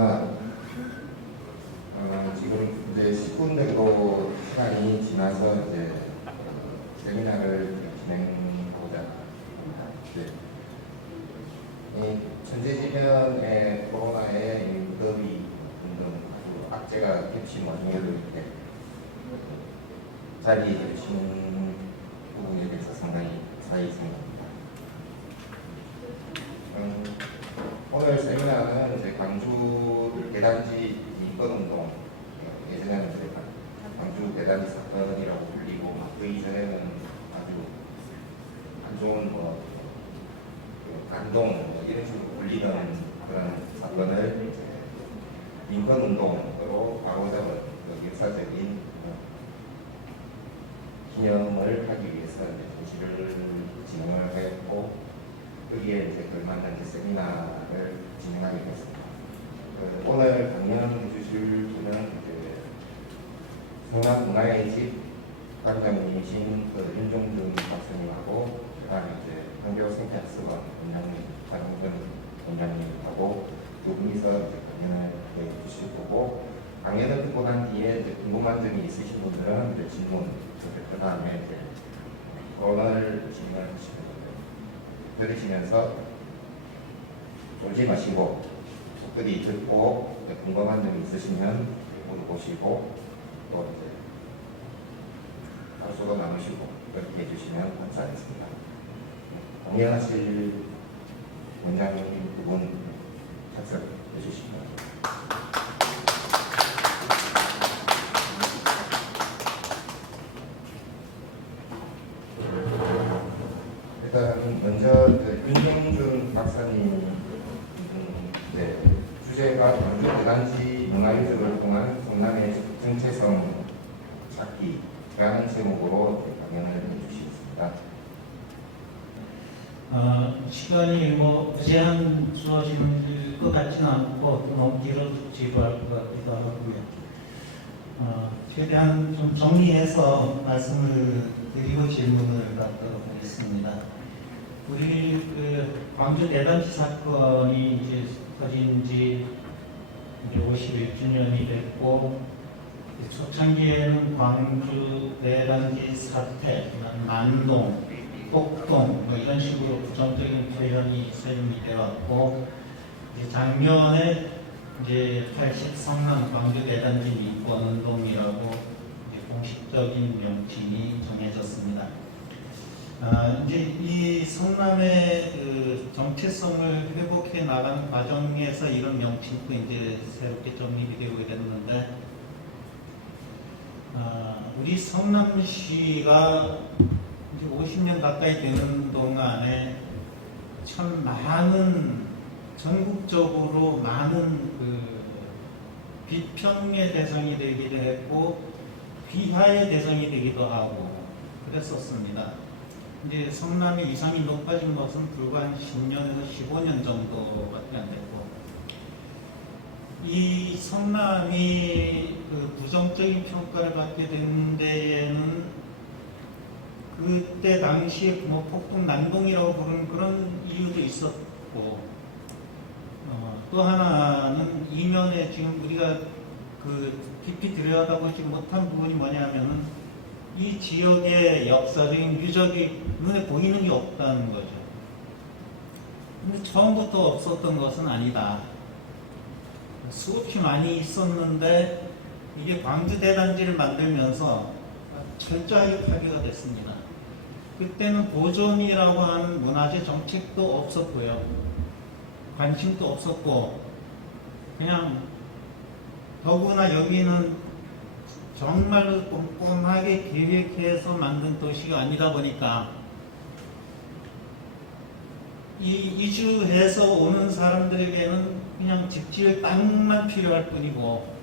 아, 지금 이제 10분 정도 시간이 지나서 이제 세미나를 진행하고자 합니다. 이 천재지변의 코로나의 무더위 등등 아주 악재가 겹친 와중에도 이렇게 자리해 주신 부분에 대해서 상당히 사의 생각합니다. 오늘 세미나는 이제 광주 대단지 인권운동, 예전에는 이제 광주 대단지 사건이라고 불리고 그 이전에는 아주 안 좋은 간동 이런 식으로 불리는 그런 사건을 인권운동으로 바로잡은 역사적인 기념을 하기 위해서 전시를 진행을 했고 여기에 이제 걸맞는 세미나를 진행하게 됐습니다. 오늘 강연해 주실 분은 이제 성남문화의 집 관장님이신 윤종준 박사님하고 그다음에 이제 한교생태학습원 원장님 장훈근 원장님하고 두 분이서 이제 강연을 해 주실 거고 강연을 듣고 난 뒤에 이제 궁금한 점이 있으신 분들은 이제 질문 그다음에 이제 토론을 진행을 하시면 들으시면서 졸지 마시고 속들이 듣고 궁금한 점이 있으시면 물어보시고 또 이제 감소도 나누시고 그렇게 해주시면 감사하겠습니다. 공연하실 원장님 두 분 착석해 주시기 바랍니다. 일단 먼저 윤종준 박사님 주제가 광주 대단지 문화유적을 통한 성남의 정체성 찾기라는 제목으로 강연을 해주시겠습니다. 시간이 제한 주어지는 것 같지는 않고 너무 길어지고 할 것 같기도 하고요. 최대한 좀 정리해서 말씀을 드리고 질문을 받도록 하겠습니다. 우리 광주 대단지 사건이 이제 터진 지 이제 51주년이 됐고 초창기에는 광주 대단지 사태, 난동, 폭동 이런 식으로 부정적인 표현이 사용이 되었고 작년에 이제 80 성남 광주 대단지 민권운동이라고 공식적인 명칭이 정해졌습니다. 이제 이 성남의 정체성을 회복해 나가는 과정에서 이런 명칭도 이제 새롭게 정립이 되고 됐는데, 우리 성남시가 이제 50년 가까이 되는 동안에 참 많은 전국적으로 많은 비평의 대상이 되기도 했고 비하의 대상이 되기도 하고 그랬었습니다. 이제 성남의 위상이 높아진 것은 불과 한 10년에서 15년 정도밖에 안 됐고, 이 성남이 부정적인 평가를 받게 된 데에는 그때 당시에 폭동 난동이라고 부르는 그런 이유도 있었고, 또 하나는 이면에 지금 우리가 깊이 들여다보지 못한 부분이 뭐냐면은 이 지역의 역사적인 유적이 눈에 보이는 게 없다는 거죠. 근데 처음부터 없었던 것은 아니다. 수없이 많이 있었는데 이게 광주 대단지를 만들면서 철저하게 파괴가 됐습니다. 그때는 보존이라고 하는 문화재 정책도 없었고요. 관심도 없었고, 그냥 더구나 여기는 정말로 꼼꼼하게 계획해서 만든 도시가 아니다 보니까 이 이주해서 오는 사람들에게는 그냥 집 지을 땅만 필요할 뿐이고,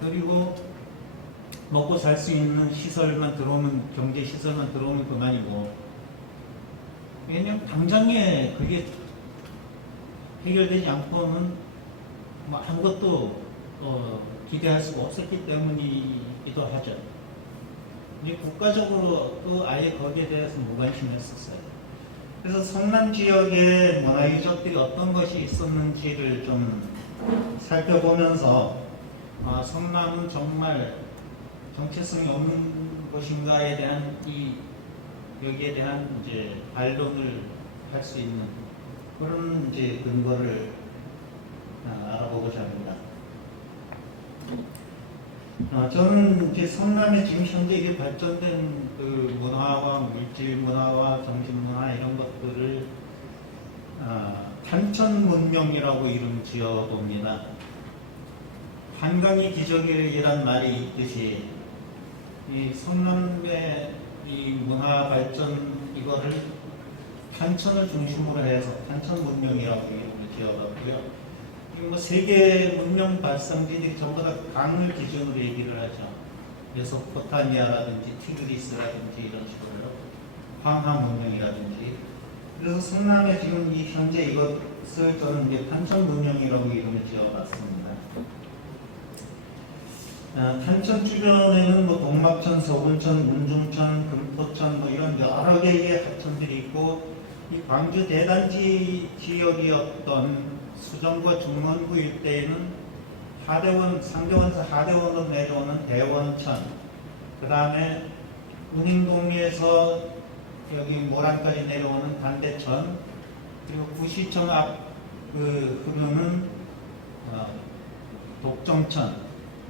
그리고 먹고 살 수 있는 시설만 들어오면, 경제 시설만 들어오면 그만이고, 왜냐면 당장에 그게 해결되지 않고는 아무것도 기대할 수가 없었기 때문이기도 하죠. 이제 국가적으로 또 아예 거기에 대해서 무관심했었어요. 그래서 성남 지역의 문화 유적들이 어떤 것이 있었는지를 좀 살펴보면서 성남은 정말 정체성이 없는 곳인가에 대한 여기에 대한 이제 반론을 할 수 있는 그런 이제 근거를 알아보고자 합니다. 저는 이제 성남에 지금 현재 이게 발전된 그 문화와 물질 문화와 정신 문화 이런 것들을 탄천 문명이라고 이름 지어봅니다. 한강이 기적이란 말이 있듯이 이 성남의 이 문화 발전 이거를 탄천을 중심으로 해서 탄천 문명이라고 이름을 지어봤고요. 뭐 세계 문명 발상지들이 전부 다 강을 기준으로 얘기를 하죠. 메소포타미아라든지 티그리스라든지 이런 식으로 황하 문명이라든지. 그래서 성남에 지금 이 현재 이것을 저는 이제 탄천 문명이라고 이름을 지어봤습니다. 탄천 주변에는 뭐 동막천, 서군천, 문중천, 금포천 뭐 이런 여러 개의 하천들이 있고 이 광주 대단지 지역이었던 수정과 중원구 일대에는 하대원, 상대원에서 하대원으로 내려오는 대원천, 그 다음에 은행동에서 여기 모란까지 내려오는 단대천, 그리고 구시청 앞 흐르는 독정천,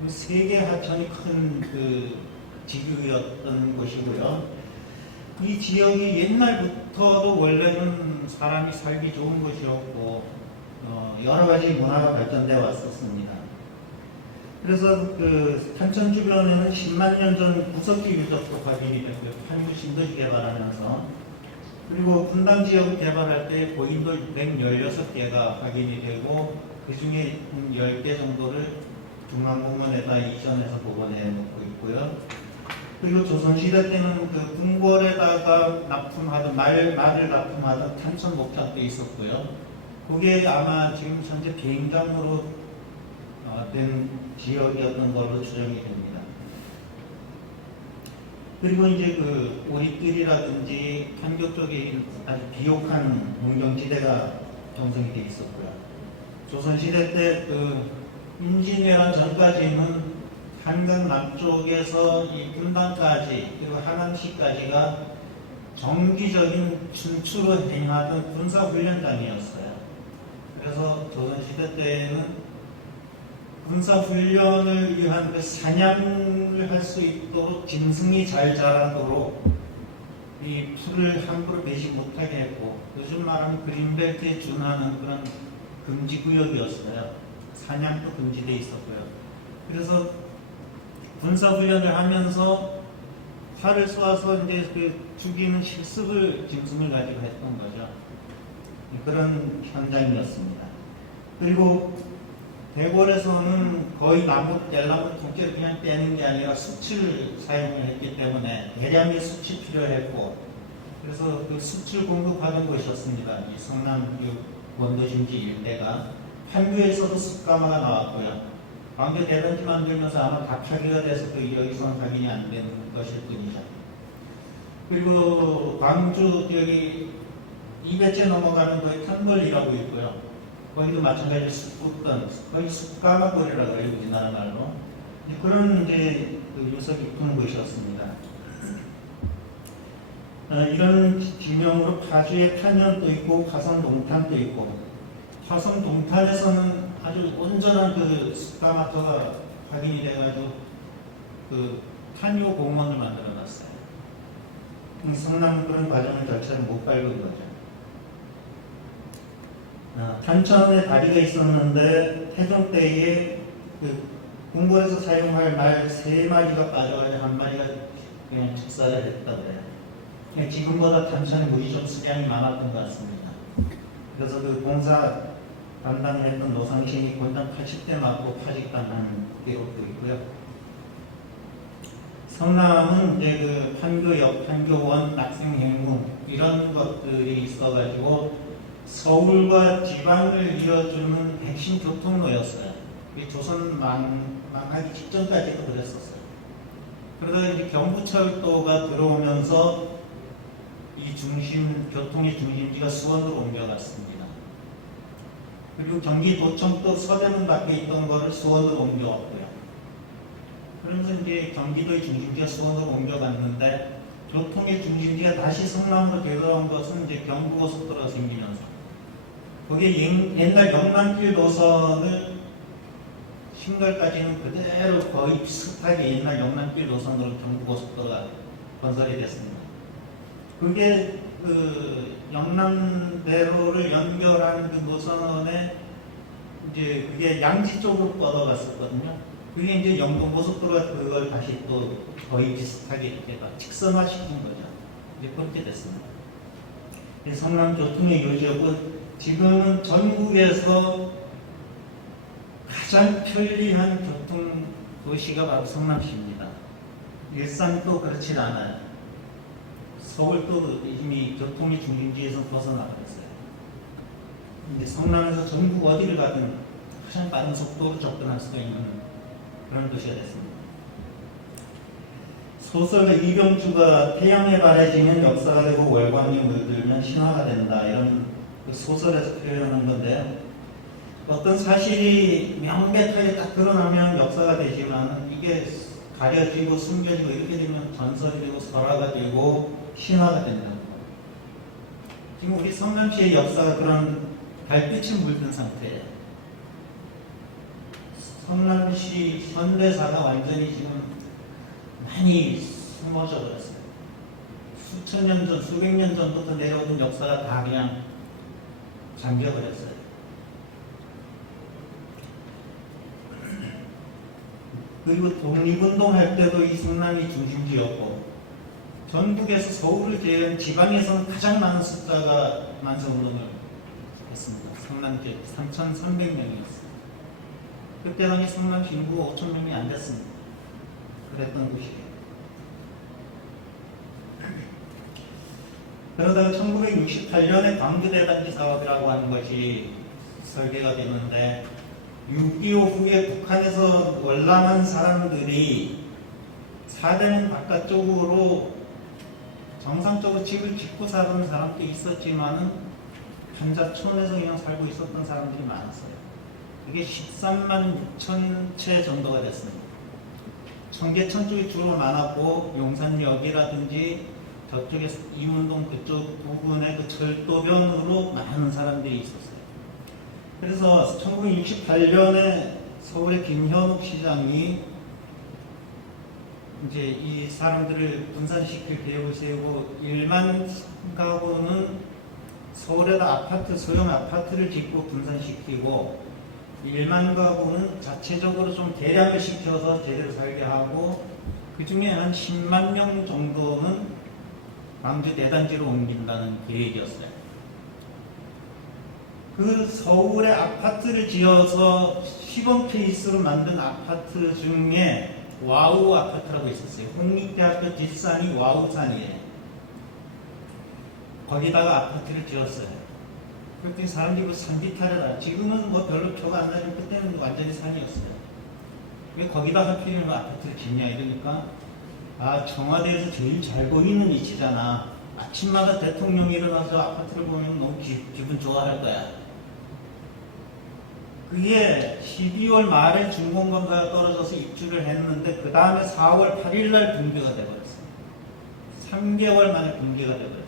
세 개 하천이 큰 그 지구였던 곳이고요. 이 지역이 옛날부터도 원래는 사람이 살기 좋은 곳이었고 여러 가지 문화가 발전되어 왔었습니다. 그래서 그 탄천 주변에는 10만 년 전 구석기 유적도 확인이 됐고요. 판유 신도시 개발하면서 그리고 분당 지역을 개발할 때 고인돌 116개가 확인이 되고 그 중에 10개 정도를 중앙공원에다 이전해서 복원해 놓고 있고요. 그리고 조선시대 때는 그 궁궐에다가 납품하던 말을 납품하던 탄천 목장도 있었고요. 그게 아마 지금 현재 비행장으로 된 지역이었던 걸로 추정이 됩니다. 그리고 이제 그 오리뜰이라든지 판교 쪽에 아주 비옥한 농경지대가 형성이 돼 있었고요. 조선시대 때 그 임진왜란 전까지는 한강 남쪽에서 이 분당까지 그리고 하남시까지가 정기적인 춘추로 행하던 군사훈련장이었어요. 그래서 조선시대 때에는 군사훈련을 위한 그 사냥을 할 수 있도록 짐승이 잘 자라도록 이 풀을 함부로 베지 못하게 했고 요즘 말하면 그린벨트에 준하는 그런 금지구역이었어요. 사냥도 금지되어 있었고요. 그래서 군사훈련을 하면서 활을 쏘아서 이제 그 죽이는 실습을 짐승을 가지고 했던 거죠. 그런 현장이었습니다. 그리고 대궐에서는 거의 뗄나무 통째로 그냥 떼는 게 아니라 수치를 사용을 했기 때문에 대량의 수치 필요했고 그래서 그 수치를 공급하던 곳이었습니다. 이 성남 원도심지 일대가 판교에서도 숯가마가 나왔고요. 광교 대단지 만들면서 아마 다 파괴가 돼서 그 여기서는 확인이 안 된 것일 뿐이죠. 그리고 광주 여기 200째 넘어가는 거에 탄벌이라고 있고요. 거기도 마찬가지로 숯붓던 거의 숯가마거리라고 그래요, 우리나라 말로. 그런 이제 그 유서 깊은 곳이었습니다. 이런 지명으로 파주에 탄현도 있고 화성 동탄도 있고 화성 동탄에서는 아주 온전한 그 숯가마터가 확인이 돼가지고 그 탄요 공원을 만들어 놨어요. 성남은 그런 과정을 절차를 못 밟은 거죠. 탄천에 다리가 있었는데 태종 때에 그 궁궐에서 사용할 말 3마리가 빠져가지고 1마리가 그냥 축사를 했다고 해요. 지금보다 탄천에 물이 좀 수량이 많았던 것 같습니다. 그래서 그 공사 담당을 했던 노상신이 권당 80대 맞고 파직당한 기록도 있고요. 성남은 이제 그 판교역, 판교원, 낙생행궁 이런 것들이 있어가지고 서울과 지방을 이어주는 핵심 교통로였어요. 조선 망하기 직전까지도 그랬었어요. 그러다 이제 경부철도가 들어오면서 이 교통의 중심지가 수원으로 옮겨갔습니다. 그리고 경기도청도 서대문 밖에 있던 거를 수원으로 옮겨왔고요. 그러면서 이제 경기도의 중심지가 수원으로 옮겨갔는데 교통의 중심지가 다시 성남으로 되돌아온 것은 이제 경부고속도로가 생기면서 거기에 옛날 영남길 노선을 신갈까지는 그대로 거의 비슷하게 옛날 영남길 노선으로 경부고속도로가 건설이 됐습니다. 그게 그 영남대로를 연결하는 그 노선에 이제 그게 양지 쪽으로 뻗어갔었거든요. 그게 이제 영동고속도로가 그걸 다시 또 거의 비슷하게 이렇게 직선화시킨 거죠. 이제 그렇게 됐습니다. 성남 교통의 요지역은 지금은 전국에서 가장 편리한 교통 도시가 바로 성남시입니다. 일산도 그렇진 않아요. 서울도 이미 교통의 중심지에서 벗어나버렸어요. 이제 성남에서 전국 어디를 가든 가장 빠른 속도로 접근할 수가 있는 그런 도시가 됐습니다. 소설가 이병주가 태양에 바래지면 역사가 되고 월광이 물들면 신화가 된다 이런 그 소설에서 표현한 건데요. 어떤 사실이 명백하게 딱 드러나면 역사가 되지만 이게 가려지고 숨겨지고 이렇게 되면 전설이 되고 설화가 되고 신화가 된다. 지금 우리 성남시의 역사가 그런 달빛이 물든 상태예요. 성남시 현대사가 완전히 지금 많이 숨어져 버렸어요. 수천 년 전, 수백 년 전부터 내려오던 역사가 다 그냥 잠겨버렸어요. 그리고 독립운동할 때도 이 성남이 중심지였고 전국에서 서울을 제외한 지방에서는 가장 많은 숫자가 만세운동을 했습니다. 성남지 3,300명이었습니다. 그때 당시 성남시 인구가 5,000명이 안 됐습니다. 그랬던 곳이에요. 그러다가 1968년에 광주대단지 사업이라고 하는 것이 설계가 되는데 6.25 후에 북한에서 월남한 사람들이 사대문 바깥쪽으로 정상적으로 집을 짓고 살던 사람도 있었지만은 한자촌에서 그냥 살고 있었던 사람들이 많았어요. 그게 13만 6천 채 정도가 됐습니다. 청계천 쪽이 주로 많았고 용산역이라든지 저쪽에 이문동 그쪽 부근의 그 철도변으로 많은 사람들이 있었어요. 그래서 1968년에 서울의 김현욱 시장이 이제 이 사람들을 분산시킬 계획을 세우고 1만 가구는 서울에다 아파트, 소형 아파트를 짓고 분산시키고 1만 가구는 자체적으로 좀 개량을 시켜서 제대로 살게 하고 그 중에 한 10만 명 정도는 광주 대단지로 옮긴다는 계획이었어요. 그 서울에 아파트를 지어서 시범 케이스로 만든 아파트 중에 와우 아파트라고 있었어요. 홍익대학교 뒷산이 와우산이에요. 거기다가 아파트를 지었어요. 그때 사람들이 산비탈이라 지금은 뭐 별로 표가 안 나지만 그때는 완전히 산이었어요. 왜 거기다 하필이면 아파트를 짓냐 이러니까 아 청와대에서 제일 잘 보이는 위치잖아. 아침마다 대통령이 일어나서 아파트를 보면 너무 기분 좋아할 거야. 그게 12월 말에 준공검사가 떨어져서 입주를 했는데 그 다음에 4월 8일날 붕괴가 돼버렸어요. 3개월 만에 붕괴가 돼버렸어요.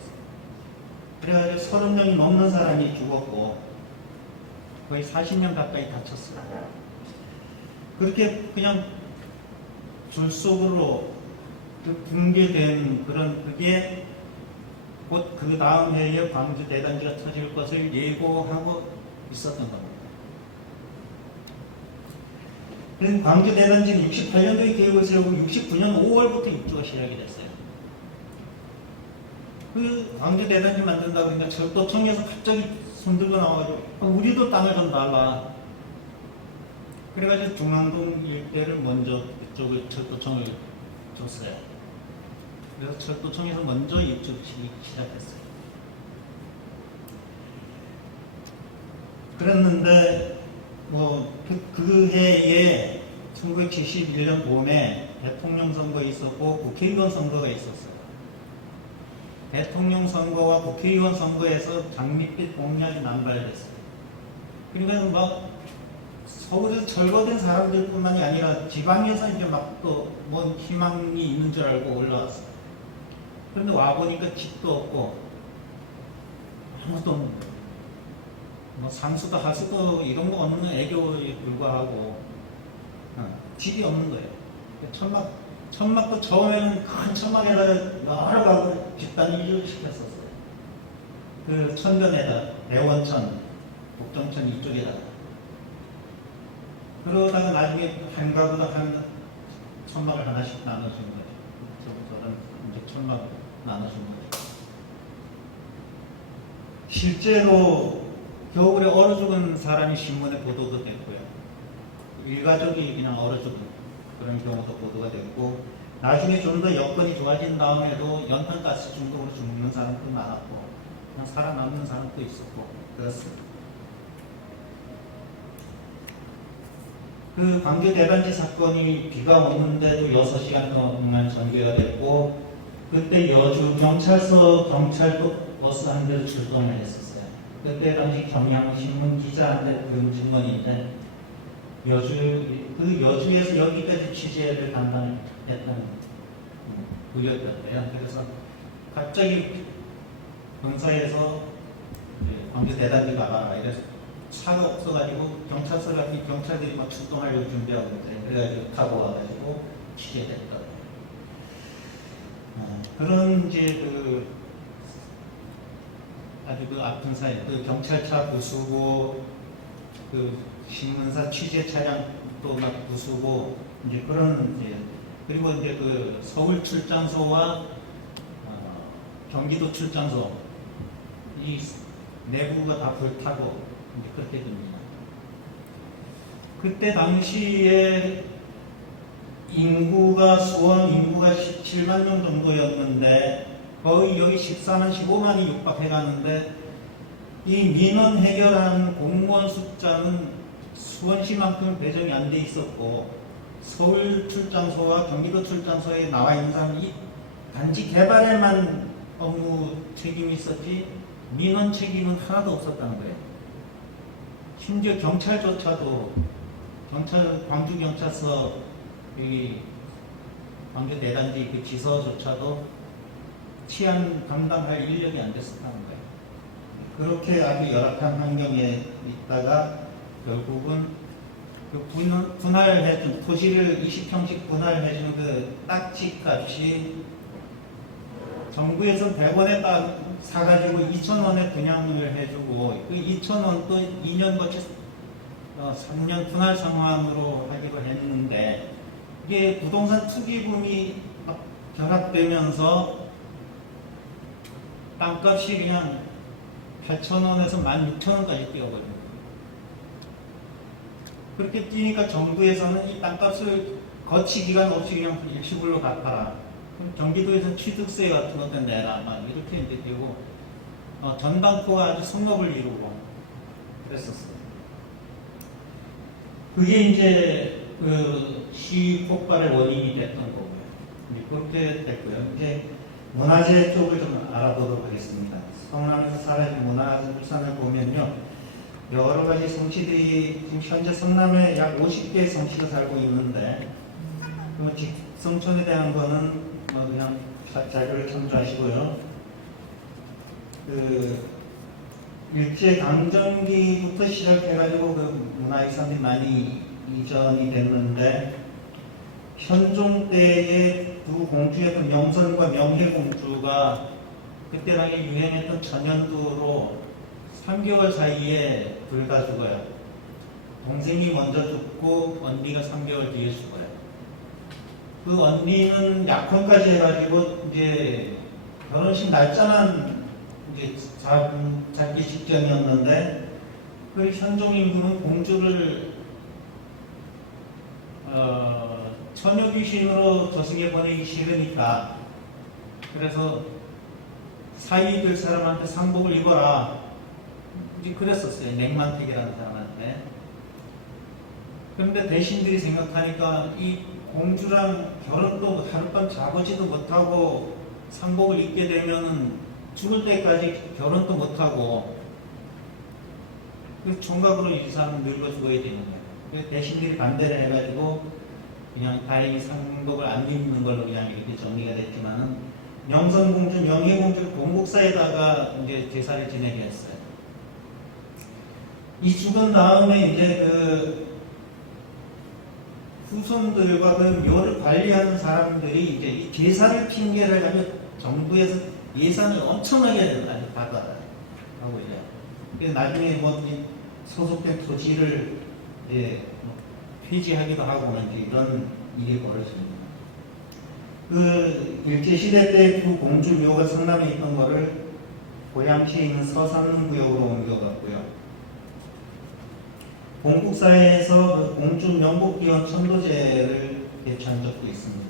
그래가지고 30명이 넘는 사람이 죽었고 거의 40명 가까이 다쳤어요. 그렇게 그냥 줄속으로 그 붕괴된 그런 그게 곧 그 다음 해에 광주 대단지가 터질 것을 예고하고 있었던 겁니다. 그래서 광주 대단지는 68년도에 계획을 세우고 69년 5월부터 입주가 시작이 됐어요. 그 광주 대단지 만든다고 그러니까 철도청에서 갑자기 손들고 나와가지고 우리도 땅을 좀 달라. 그래가지고 중앙동 일대를 먼저 이쪽을 철도청을 줬어요. 그래서 철도청에서 먼저 입주 시작했어요. 그랬는데 그 해에 1971년 봄에 대통령 선거 있었고 국회의원 선거가 있었어요. 대통령 선거와 국회의원 선거에서 장밋빛 공약이 남발됐어요. 그러니까 막 서울에서 절거된 사람들뿐만이 아니라 지방에서 이제 막 또 뭔 희망이 있는 줄 알고 올라왔어요. 그런데 와 보니까 집도 없고 아무것도 없는 거예요. 뭐 상수도 하수도 이런 거 없는 애교에 불과하고 집이 없는 거예요. 천막도 처음에는 큰 천막에다 여러 가구 집단 이주를 시켰었어요. 그 천변에다 대원천, 북정천 이쪽에다가. 그러다가 나중에 한 가구당 한 천막을 하나씩 나눠준 거죠. 저런 이제 천막 나눠준 거죠. 실제로 겨울에 얼어 죽은 사람이 신문에 보도도 됐고요. 일가족이 그냥 얼어 죽은 그런 경우도 보도가 됐고, 나중에 좀 더 여건이 좋아진 다음에도 연탄가스 중독으로 죽는 사람도 많았고, 그냥 살아남는 사람도 있었고, 그렇습니다. 그 광주 대단지 사건이 비가 오는데도 6시간 동안 전개가 됐고, 그때 여주 경찰도 버스 한 대로 출동을 했었어요. 그때 당시 경향신문 기자한테 그 증언인데, 여주에서 여기까지 취재를 담당했던 구역이었대요. 그래서 갑자기 경사에서 광주 대단지 가봐라 이래서 차가 없어가지고 경찰서 가니 경찰들이 막 출동하려고 준비하고 있더래요. 그래가지고 타고 와가지고 취재됐다. 그런 이제 아주 아픈 사연, 경찰차 부수고 신문사 취재 차량도 막 부수고 이제 그런 그리고 이제 서울 출장소와 경기도 출장소 이 내부가 다 불타고 이제 그렇게 됩니다. 그때 당시에 수원 인구가 17만 명 정도였는데 거의 여기 14만, 15만이 육박해가는데 이 민원 해결한 공무원 숫자는 수원시만큼 배정이 안 돼 있었고, 서울 출장소와 경기도 출장소에 나와 있는 사람이 단지 개발에만 업무 책임이 있었지 민원 책임은 하나도 없었다는 거예요. 심지어 경찰조차도 광주경찰서 여기 광주 대단지 그 지서조차도 치안 담당할 인력이 안 됐었다는 거예요. 그렇게 아주 열악한 환경에 있다가 결국은 분할해준 토지를 20평씩 분할해주는 그 딱지 값이 정부에서 100원에 딱 사가지고 2,000원에 분양을 해주고 그 2,000원 또 2년 거쳐 3년 분할 상환으로 하기로 했는데 이게 부동산 투기붐이 결합되면서 땅값이 그냥 8,000원에서 16,000원까지 뛰어버립니다. 그렇게 뛰니까 정부에서는 이 땅값을 거치 기간 없이 그냥 일시불로 갚아라. 그럼 경기도에서는 취득세 같은 것도 내라. 막 이렇게 이제 되고 전당포가 아주 성업을 이루고 그랬었어요. 그게 이제 시 폭발의 원인이 됐던 거고요. 이제 그렇게 됐고요. 이제 문화재 쪽을 좀 알아보도록 하겠습니다. 성남에서 사라진 문화유산을 보면요, 여러 가지 성씨들이 지금 현재 성남에 약 50개의 성씨가 살고 있는데, 직성촌에 대한 거는 그냥 자료를 참조하시고요. 일제 강점기부터 시작해가지고 문화유산이 많이 이전이 됐는데, 현종 때의 두 공주였던 명선과 명혜공주가 그때 당시 유행했던 전연두로 3개월 사이에 둘 다 죽어요. 동생이 먼저 죽고 언니가 3개월 뒤에 죽어요. 그 언니는 약혼까지 해가지고 이제 결혼식 날짜는 이제 잡기 직전이었는데 그 현종 임금은 공주를 처녀 귀신으로 저승에 보내기 싫으니까 그래서 사위 될 사람한테 상복을 입어라 이제 그랬었어요. 냉만택이라는 사람한테. 그런데 대신들이 생각하니까 이 공주랑 결혼도 하룻밤 자보지도 못하고 상복을 입게 되면은 죽을 때까지 결혼도 못하고 그 총각으로 이 사람은 늙어 죽어야 되는 거예요. 그래서 대신들이 반대를 해가지고 그냥 다행히 상복을 안 입는 걸로 그냥 이렇게 정리가 됐지만은 영선공주, 명예공주를 공국사에다가 이제 제사를 지내게 했어요. 이 죽은 다음에 이제 그 후손들과 그 묘를 관리하는 사람들이 이제 이 제사를 핑계를 가지고 정부에서 예산을 엄청나게 받아요. 하고 이제 그래서 나중에 뭐 소속된 토지를 이제 뭐 폐지하기도 하고 이제 이런 일이 벌어집니다. 그 일제시대 때 그 공주 묘가 성남에 있던 거를 고양시에 있는 서산구역으로 옮겨갔고요. 공국사에서 그 공주 명복기원 천도제를 개최한 적도 있습니다.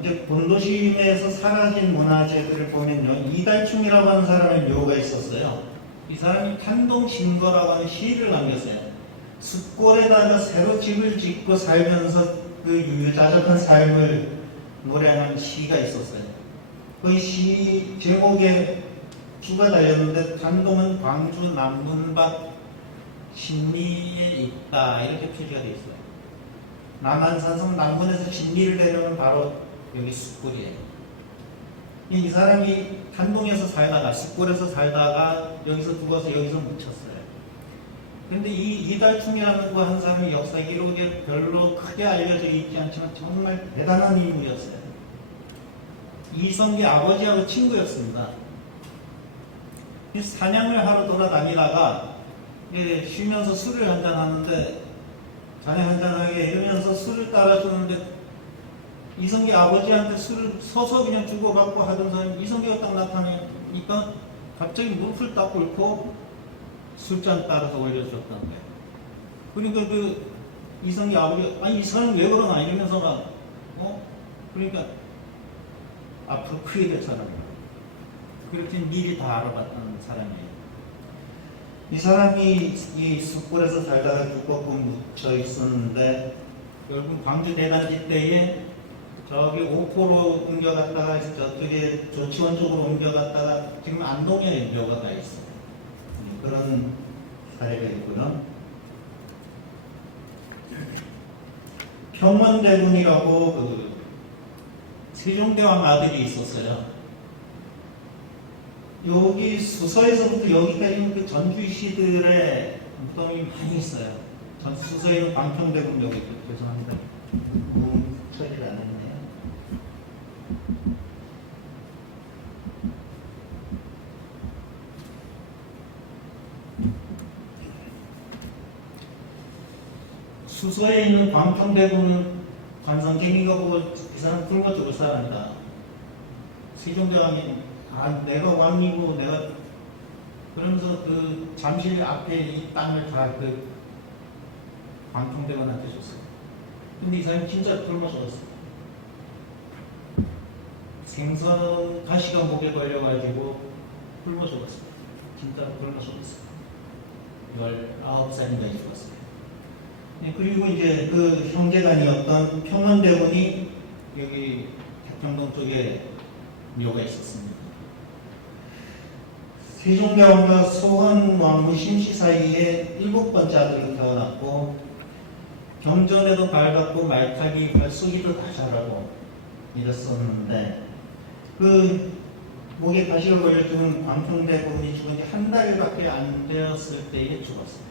이제 본도심에서 사라진 문화재들을 보면요, 이달충이라고 하는 사람의 묘가 있었어요. 이 사람이 탄동신거라고 하는 시를 남겼어요. 숫골에다가 새로 집을 짓고 살면서 그 유유자적한 삶을 노래하는 시가 있었어요. 그 시 제목에 주가 달렸는데 탄동은 광주 남문밭 신리에 있다 이렇게 표시가 되어 있어요. 남한산성 남문에서 신리를 내려면 바로 여기 숫골이에요. 이 사람이 탄동에서 살다가 숫골에서 살다가 여기서 죽어서 여기서 묻혔어요. 근데 이 이달충이라는 그 한 사람이 역사 기록에 별로 크게 알려져 있지 않지만 정말 대단한 인물이었어요. 이성계 아버지하고 친구였습니다. 사냥을 하러 돌아다니다가 쉬면서 술을 한잔 하는데 자네 한잔하게 이러면서 술을 따라주는데 이성계 아버지한테 술을 서서 그냥 주고받고 하던 사람이 이성계가 딱 나타나니까 갑자기 무릎을 딱 꿇고 술잔 따라서 올려줬다는 거예요. 그러니까 그 이성계 아버지가 아니 이 사람 왜 그러나 이러면서 막 그러니까 앞으로 크게 될 사람이에요. 그렇게 미리 다 알아봤던 사람이에요. 이 사람이 이 숯불에서 살다가 죽었고 묻혀 있었는데 결국 광주 대단지 때에 저기 오포로 옮겨갔다가 저쪽에 조치원 쪽으로 옮겨갔다가 지금 안동에 묘가 가 있어요. 그런 사례가 있고요. 평원대군이라고 그 세종대왕 아들이 있었어요. 여기 수서에서부터 여기까지는 그 전주시 시들의 무덤이 많이 있어요. 전 수서에는 광평대군 여기 있고 죄송합니다. 처리를 안 했네요. 수서에 있는 광평대군은 관성쟁이가 보고 이 사람 굶어 죽을 사람이다. 세종대왕이 내가 왕이고 내가 그러면서 그 잠실 앞에 이 땅을 다 그 광평대군한테 줬어요. 근데 이 사람이 진짜 굶어 죽었어요. 생선 가시가 목에 걸려가지고 굶어 죽었어요. 진짜 굶어 죽었어요. 19살인가 죽었어요. 그리고 이제 그 형제간이었던 평원대군이 여기 태평동 쪽에 묘가 있었습니다. 세종대왕과 소헌왕후 심씨 사이에 7번째 아들로 태어났고 경전에도 밝았고 말타기, 발쏘기도 다 잘하고 이랬었는데 그 목에 가시가 걸려준 광평대군이 죽은 지 한 달밖에 안 되었을 때에 죽었어요.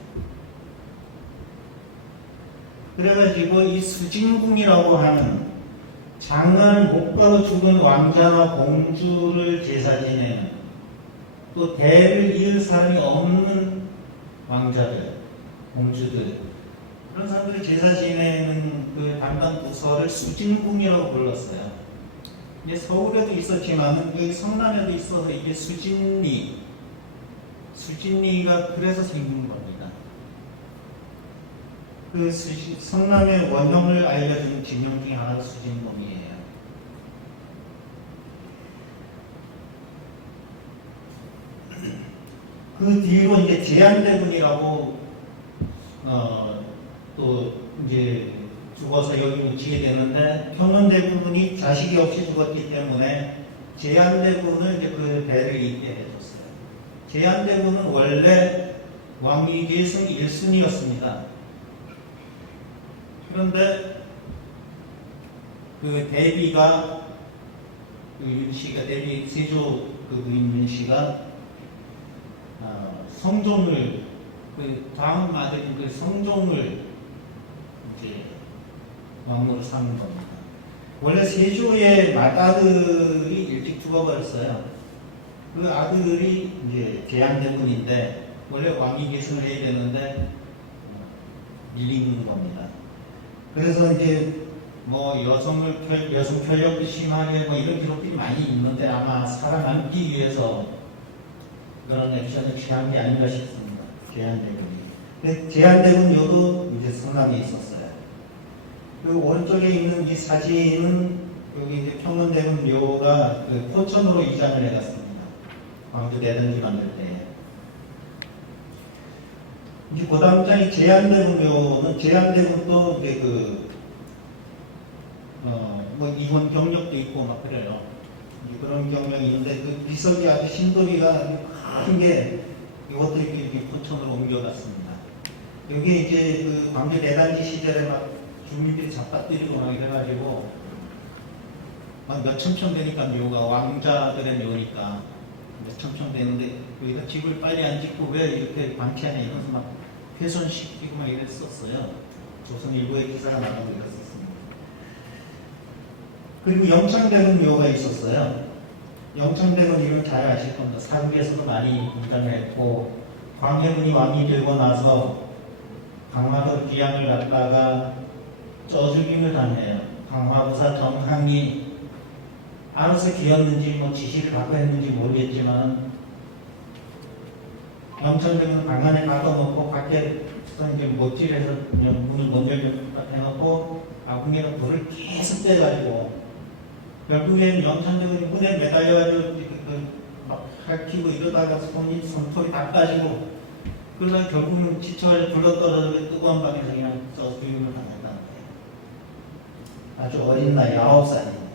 그래가지고 이 수진궁이라고 하는 장가를 못 가고 죽은 왕자나 공주를 제사 지내는 또 대를 이을 사람이 없는 왕자들, 공주들 그런 사람들이 제사 지내는 그 담당 부서를 수진궁이라고 불렀어요. 이제 서울에도 있었지만 여기 성남에도 있어서 이게 수진리가 그래서 생긴 겁니다. 그 성남의 원형을 알려주는 진영 중에 하나가 수진궁이에요. 그 뒤로 이제 제한대군이라고 또 이제 죽어서 여기 묻히게 되는데 평원대군이 자식이 없이 죽었기 때문에 제한대군을 이제 그 배를 잇게 해줬어요. 제한대군은 원래 왕위계승 1순위였습니다. 그런데 그 대비가 그 윤씨가 대비 세조 그 부인 윤씨가 성종을 그 다음 아들인 그 성종을 이제 왕으로 삼은 겁니다. 원래 세조의 맏아들이 일찍 죽어버렸어요. 그 아들이 이제 제한대군인데 원래 왕위 계승을 해야 되는데 밀린 겁니다. 그래서 이제 뭐 여성 편력도 심하게 뭐 이런 기록들이 많이 있는데 아마 살아남기 위해서 그런 액션을 취한 게 아닌가 싶습니다. 제한대군이. 제한대군 묘도 이제 성남에 있었어요. 그 오른쪽에 있는 이 사진은 여기 이제 평원대군 묘가 그 포천으로 이장을 해갔습니다. 광주 대단지 만들 때. 이제 그 다음 장이 제한대군 묘는 제한대군도 이제 뭐 이혼 경력도 있고 막 그래요. 그런 경력이 있는데 그 비석이 아주 신도리가 큰 게 이것도 이렇게 포천으로 옮겨갔습니다. 여기 이제 그 광주 대단지 시절에 막 주민들이 잡아뜨리고 막 이래가지고 막 몇천 평 되니까 묘가 왕자들의 묘니까 몇천 평 되는데 여기다 집을 빨리 안 짓고 왜 이렇게 방치하냐 이러면서 막 훼손시키고 막 이랬었어요. 조선일보의 기사가 나가고 이랬었습니다. 그리고 영창대군 묘가 있었어요. 영창대군 이건 잘 아실 겁니다. 사극에서도 많이 인정을 했고 광해군이 왕이 되고 나서 강화도 귀양을 갔다가 쪄죽임을 당해요. 강화부사 정항이 알아서 기었는지 뭐 지시를 받고 했는지 모르겠지만 영창대군 방 안에 가둬놓고 밖에서 이제 못질해서 그냥 문을 먼저 해놓고 아궁이로 불을 계속 떼가지고 결국엔 영창대군이 문에 매달려가지고 막 핥히고 이러다가 손톱이 다 빠지고 그러다 결국은 지쳐가지고 굴러떨어져 뜨거운 방에서 그냥 쪄죽임을 당했다는 거예요. 아주 어린 나이 9살입니다.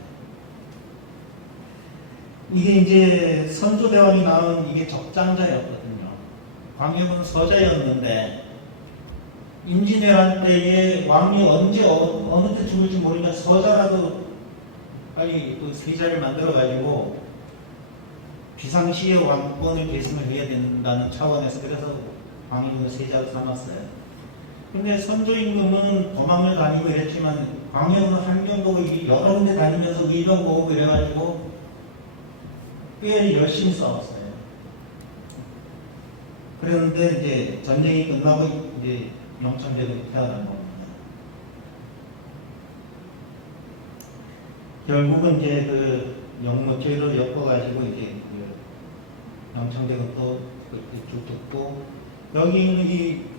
이게 이제 선조대왕이 나온 이게 적장자였거든요. 광해군은 서자였는데 임진왜란 때에 왕이 언제 어느 때 죽을지 모르니까 서자라도 빨리 그 세자를 만들어가지고 비상시에 왕권을 계승을 해야 된다는 차원에서 그래서 광해군을 세자로 삼았어요. 근데 선조임금은 도망을 다니고 이랬지만 광해군은 한경보고 여러 군데 다니면서 의병 모으고 이래가지고 꽤 열심히 싸웠어요. 그랬는데 이제 전쟁이 끝나고 이제 영창대군이 태어난 겁니다. 결국은 이제 그 영모죄로 엮어가지고 이제 그 영창대군도 쭉 듣고 여기 있는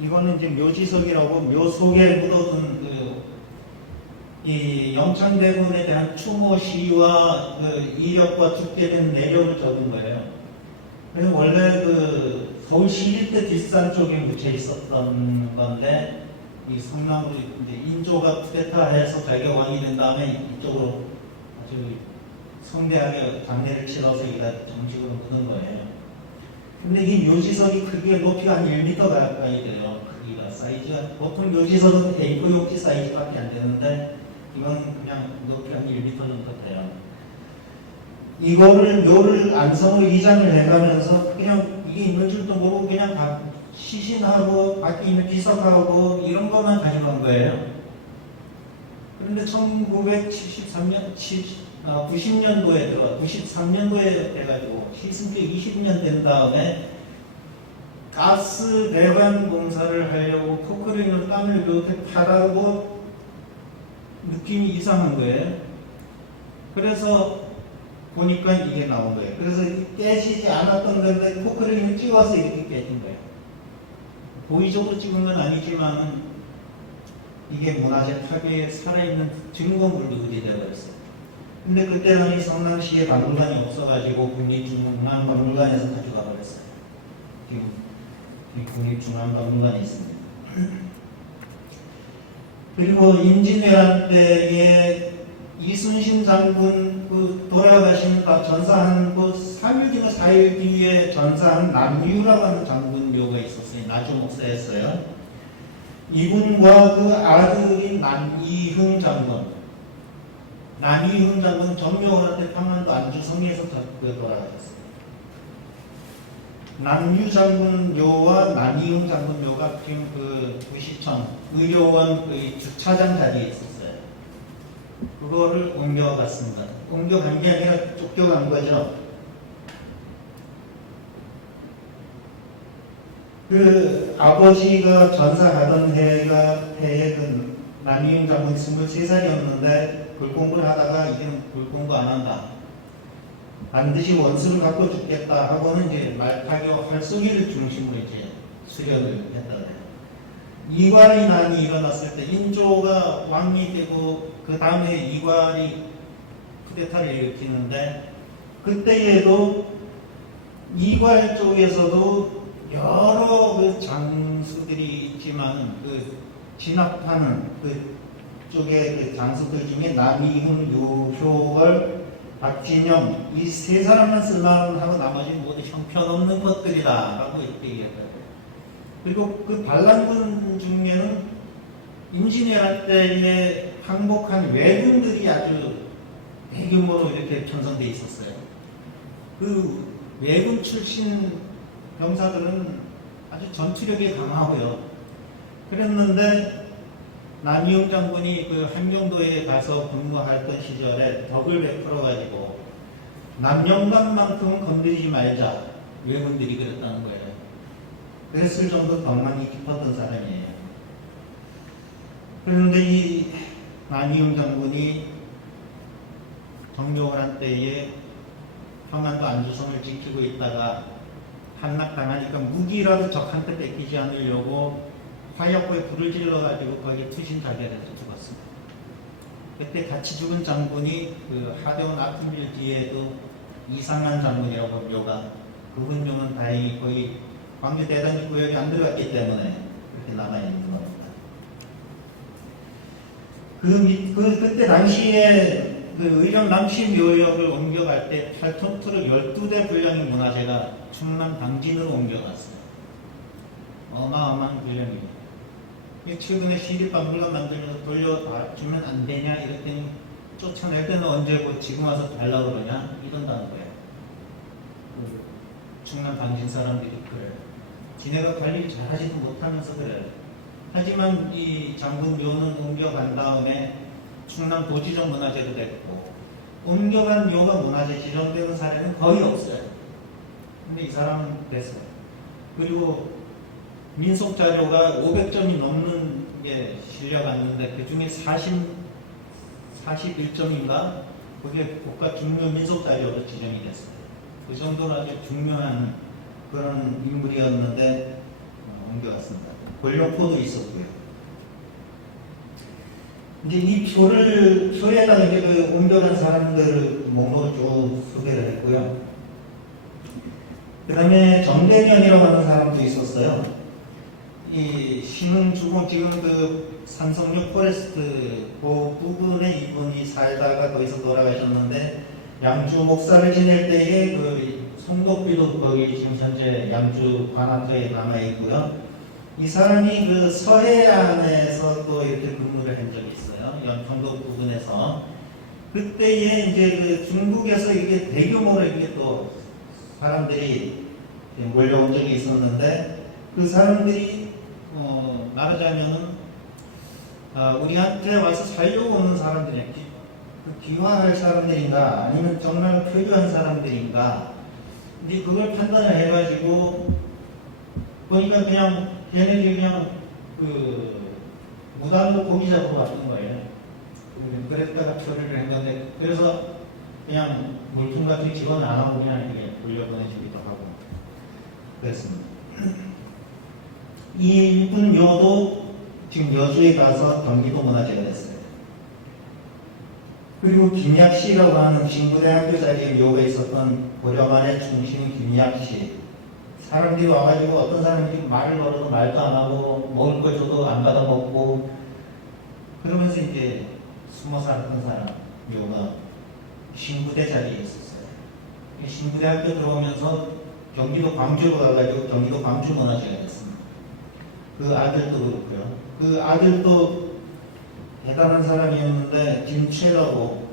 이거는 이제 묘지석이라고 묘 속에 묻어둔 이 영창대군에 대한 추모 시와 그 이력과 죽게 된 내력을 적은 거예요. 그래서 원래 그 서울시립 때 뒷산 쪽에 묻혀 있었던 건데 이 성남으로 이제 인조가 쿠데타해서 자기가 왕이 된 다음에 이쪽으로 아주 성대하게 장례를 치러서 여기다 정식으로 묻은 거예요. 근데 이 묘지석이 크기가 높이가 한 1m 가까이 돼요. 크기가 사이즈가 보통 묘지석은 A4 용지 사이즈밖에 안 되는데 이건 그냥 높이 한 1m 정도 돼요. 이거를 묘를 안성으로 이장을 해가면서 그냥 이게 있는 줄도 모르고 그냥 다 시신하고 밖에 있는 비석하고 이런 것만 가져간 거예요. 그런데 1973년, 90년도에 93년도에 돼가지고 시승기 20년 된 다음에 가스 배관 공사를 하려고 포크레인으로 땅을 이렇게 파다고 느낌이 이상한 거예요. 그래서 보니까 이게 나온 거예요. 그래서 깨지지 않았던 건데 포크레인을 찍어서 이렇게 깨진 거예요. 고의적으로 찍은 건 아니지만 이게 문화재 파괴에 살아있는 증거물로 의지되어 버렸어요. 근데 그때 당시 성남시에 박물관이 없어가지고 국립중앙박물관에서 가져가 버렸어요. 지금 국립중앙박물관에 있습니다. 그리고 임진왜란 때에 이순신 장군 그 돌아가신 전사한 그 3일 뒤나 4일 뒤에 전사한 남유라고 하는 장군료가 있었어요. 나주 목사였어요. 이분과 그 아들인 남이흥 장군. 남이흥 장군 정묘한테 평안도 안주성에서 돌아가셨어요. 남유 장군료와 남이흥 장군료가 지금 그 구시청 의료원 그 주차장 자리에 있었어요. 그거를 옮겨갔습니다. 옮겨간 게 아니라 쫓겨간 거죠. 그 아버지가 전사하던 해에 그 남이흥 장군이 23살이었는데 불공부를 하다가 이제는 불공부 안 한다. 반드시 원수를 갖고 죽겠다 하고는 이제 말타교 활쏘기를 중심으로 이제 수련을 했다 그래요. 이괄이 난이 일어났을 때 인조가 왕이 되고 그 다음에 이괄이 쿠데타를 일으키는데 그때에도 이괄 쪽에서도 여러 그 장수들이 있지만 그 진압하는 그 쪽의 그 장수들 중에 남이흥, 유효월, 박진영 이 세 사람만 쓸만하고 나머지는 모두 형편없는 것들이다 라고 이렇게 얘기했어요. 그리고 그 반란군 중에는 임진왜란 때에 항복한 왜군들이 아주 대규모로 이렇게 편성돼 있었어요. 그 왜군 출신 병사들은 아주 전투력이 강하고요. 그랬는데 남이흥 장군이 그 함경도에 가서 근무했던 시절에 덕을 베풀어가지고 남영감만큼은 건드리지 말자 왜군들이 그랬다는 거예요. 그랬을 정도 덕망이 깊었던 사람이에요. 그런데 이 남이흥 장군이 정묘한 때에 평안도 안주성을 지키고 있다가 한낙당하니까 무기라도 적한테 뺏기지 않으려고 화약고에 불을 질러가지고 거기에 투신자결해서 죽었습니다. 그때 같이 죽은 장군이 그 하대원 아픈일 뒤에도 이상한 장군이라고 묘가 그분 묘는 다행히 거의 광주 대단지 구역에 안 들어갔기 때문에 그렇게 남아있는 겁니다. 그때 당시에 그 의령 남시 묘역을 옮겨갈 때 8톤트럭 12대 분량의 문화재가 충남 당진으로 옮겨갔어요. 어마어마한 분량입니다. 최근에 시립박물관 만들면서 돌려주면 안 되냐 이랬더니 쫓아낼 때는 언제고 지금 와서 달라고 그러냐 이런다는 거예요. 그 충남 당진 사람들이 그래요. 지네가 관리를 잘하지도 못하면서 그래요. 하지만 이 장군묘는 옮겨간 다음에 충남 도지정 문화재도 됐고 옮겨간 묘가 문화재 지정되는 사례는 거의 없어요. 근데 이 사람은 됐어요. 그리고 민속 자료가 500점이 넘는 게 실려갔는데 그 중에 41점인가 그게 국가 중요 민속 자료로 지정이 됐어요. 그 정도로 아주 중요한 그런 인물이었는데 옮겨갔습니다. 권력포도 있었고요. 이제 이 표에다가 이제 그 옮겨간 사람들 목록을 쭉 소개를 했고요. 그 다음에 정대년이라고 하는 사람도 있었어요. 이 신흥주공 지금 그 삼성역 포레스트 그 부근에 이분이 살다가 거기서 돌아가셨는데 양주 목사를 지낼 때에 그 송독비도 거기 지금 현재 양주 관악도에 남아 있고요. 이 사람이 그 서해안에서 또 이렇게 근무를 한 적이 있어요. 연평도 부근에서 그때에 이제 그 중국에서 이게 대규모로 이렇게 또 사람들이 몰려온 적이 있었는데 그 사람들이 말하자면은 우리한테 와서 살려고 오는 사람들이 귀화할 사람들인가 아니면 정말 표류한 사람들인가 근데 그걸 판단을 해가지고 보니까 그냥 걔네들이 그냥 그 무단으로 고기 잡으러 왔던 거예요. 그랬다가 처리를 했는데 그래서 그냥 물품 같은 직원 안 하고 그냥 이렇게 돌려보내주기도 하고 그랬습니다. 이분 묘도 지금 여주에 가서 경기도 문화재가 됐어요. 그리고 김약시라고 하는 진구대학교 자리에 묘가 있었던 고려만의 중심 김약시 사람들이 와가지고 어떤 사람이 말을 걸어도 말도 안 하고 먹을 거 줘도 안 받아 먹고 그러면서 이제 숨어 살던 사람, 요가 신부대 자리에 있었어요. 신부대학교 들어오면서 경기도 광주로 가가지고 경기도 광주 문화재가 됐습니다. 그 아들도 그렇고요. 그 아들도 대단한 사람이었는데 김채라고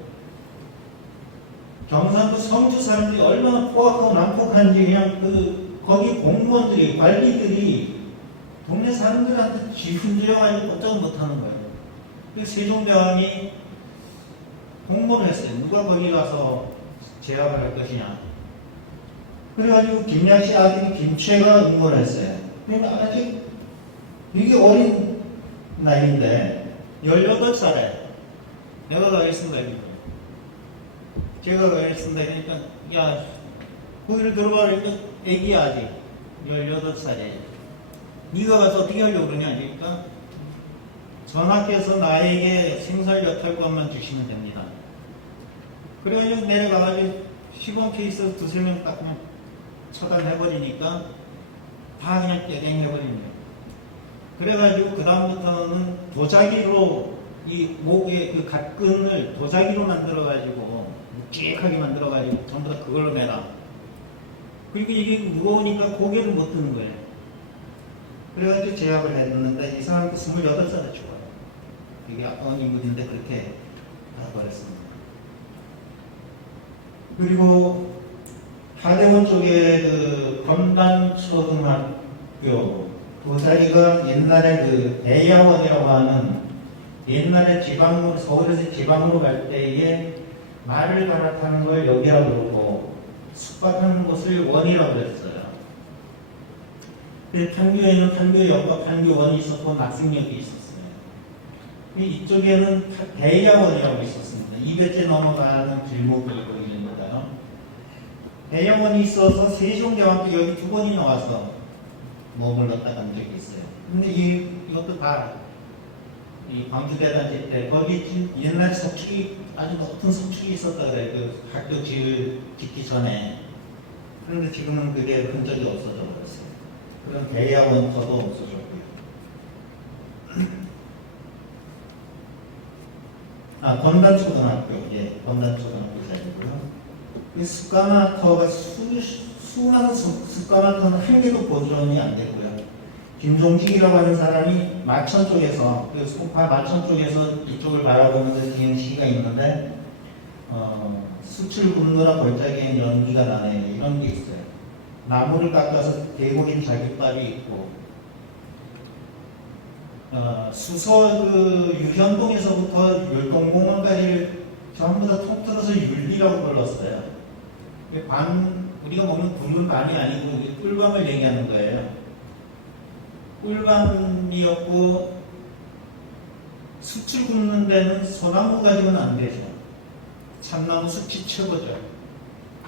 경상도 성주 사람들이 얼마나 포악하고 난폭한지 그냥 거기 공무원들이 관리들이 동네 사람들한테 쥐훈질해가지고 꼼짝을 못하는 거예요. 그 세종대왕이 공모를 했어요. 누가 거기 가서 제압을 할 것이냐. 그래가지고 김양씨 아들이 김채가 응모를 했어요. 그러니까 아직 되게 어린 나이인데 18살에 내가 가겠습니다. 제가 가겠습니다. 그러니까 야 거기를 들어가 그러니까 애기야 아직 18살에 네가 가서 어떻게 하려고 그러냐. 그러니까 전하께서 나에게 생살 여탈권만 주시면 됩니다. 그래가지고 내려가가지고 시범 케이스 두세 명 딱 그냥 처단해버리니까 다 그냥 깨갱해버리는 거예요. 그래가지고 그 다음부터는 도자기로 이 목에 그 갓끈을 도자기로 만들어가지고 묵직하게 만들어가지고 전부 다 그걸로 매라. 그리고 이게 무거우니까 고개를 못 드는 거예요. 그래가지고 제압을 했는데 이 사람도 28살에 죽어요. 이게 아까운 인물인데 그렇게 가버렸습니다. 그리고 하대원 쪽에 그 건단초등학교 그 자리가 옛날에 그 대야원이라고 하는 옛날에 지방으로 서울에서 지방으로 갈 때에 말을 갈아타는 걸 여기라고 그러고 숙박하는 곳을 원이라고 그랬어요. 판교에는 판교역과 판교원이 있었고 낙승역이 있었어요. 이쪽에는 대야원이라고 있었습니다. 200째 넘어가는 길목이 보이는 거예요. 대야원이 있어서 세종대왕도 여기 2번이 나와서 머물렀다 간 적이 있어요. 근데 이것도 다 이 광주대단지 때 거기 옛날 석축이 아주 높은 석축이 있었다 그래요. 그 학교 짓기 전에. 그런데 지금은 그게 흔적이 없어져 버렸어요. 그런 대야원터도 없어졌고요. 건단초등학교, 건단초등학교 자리고요. 이 습관화터가 수많은 습관화터는 한 개도 보존이 안 되고요. 김종식이라고 하는 사람이 마천 쪽에서, 그 송파 마천 쪽에서 이쪽을 바라보면서 지은 시가 있는데, 수출 굽느라 골짜기엔 연기가 나네, 이런 게 있어요. 나무를 깎아서 대국인 자깃발이 있고, 수서 그 유현동에서부터 율동공원까지를 전부 다 통틀어서 율리라고 불렀어요. 우리가 먹는 굴반이 아니고 꿀밤을 얘기하는 거예요. 꿀밤이었고 수출 굽는 데는 소나무 가지고는 안 되죠. 참나무 숲이 최고죠.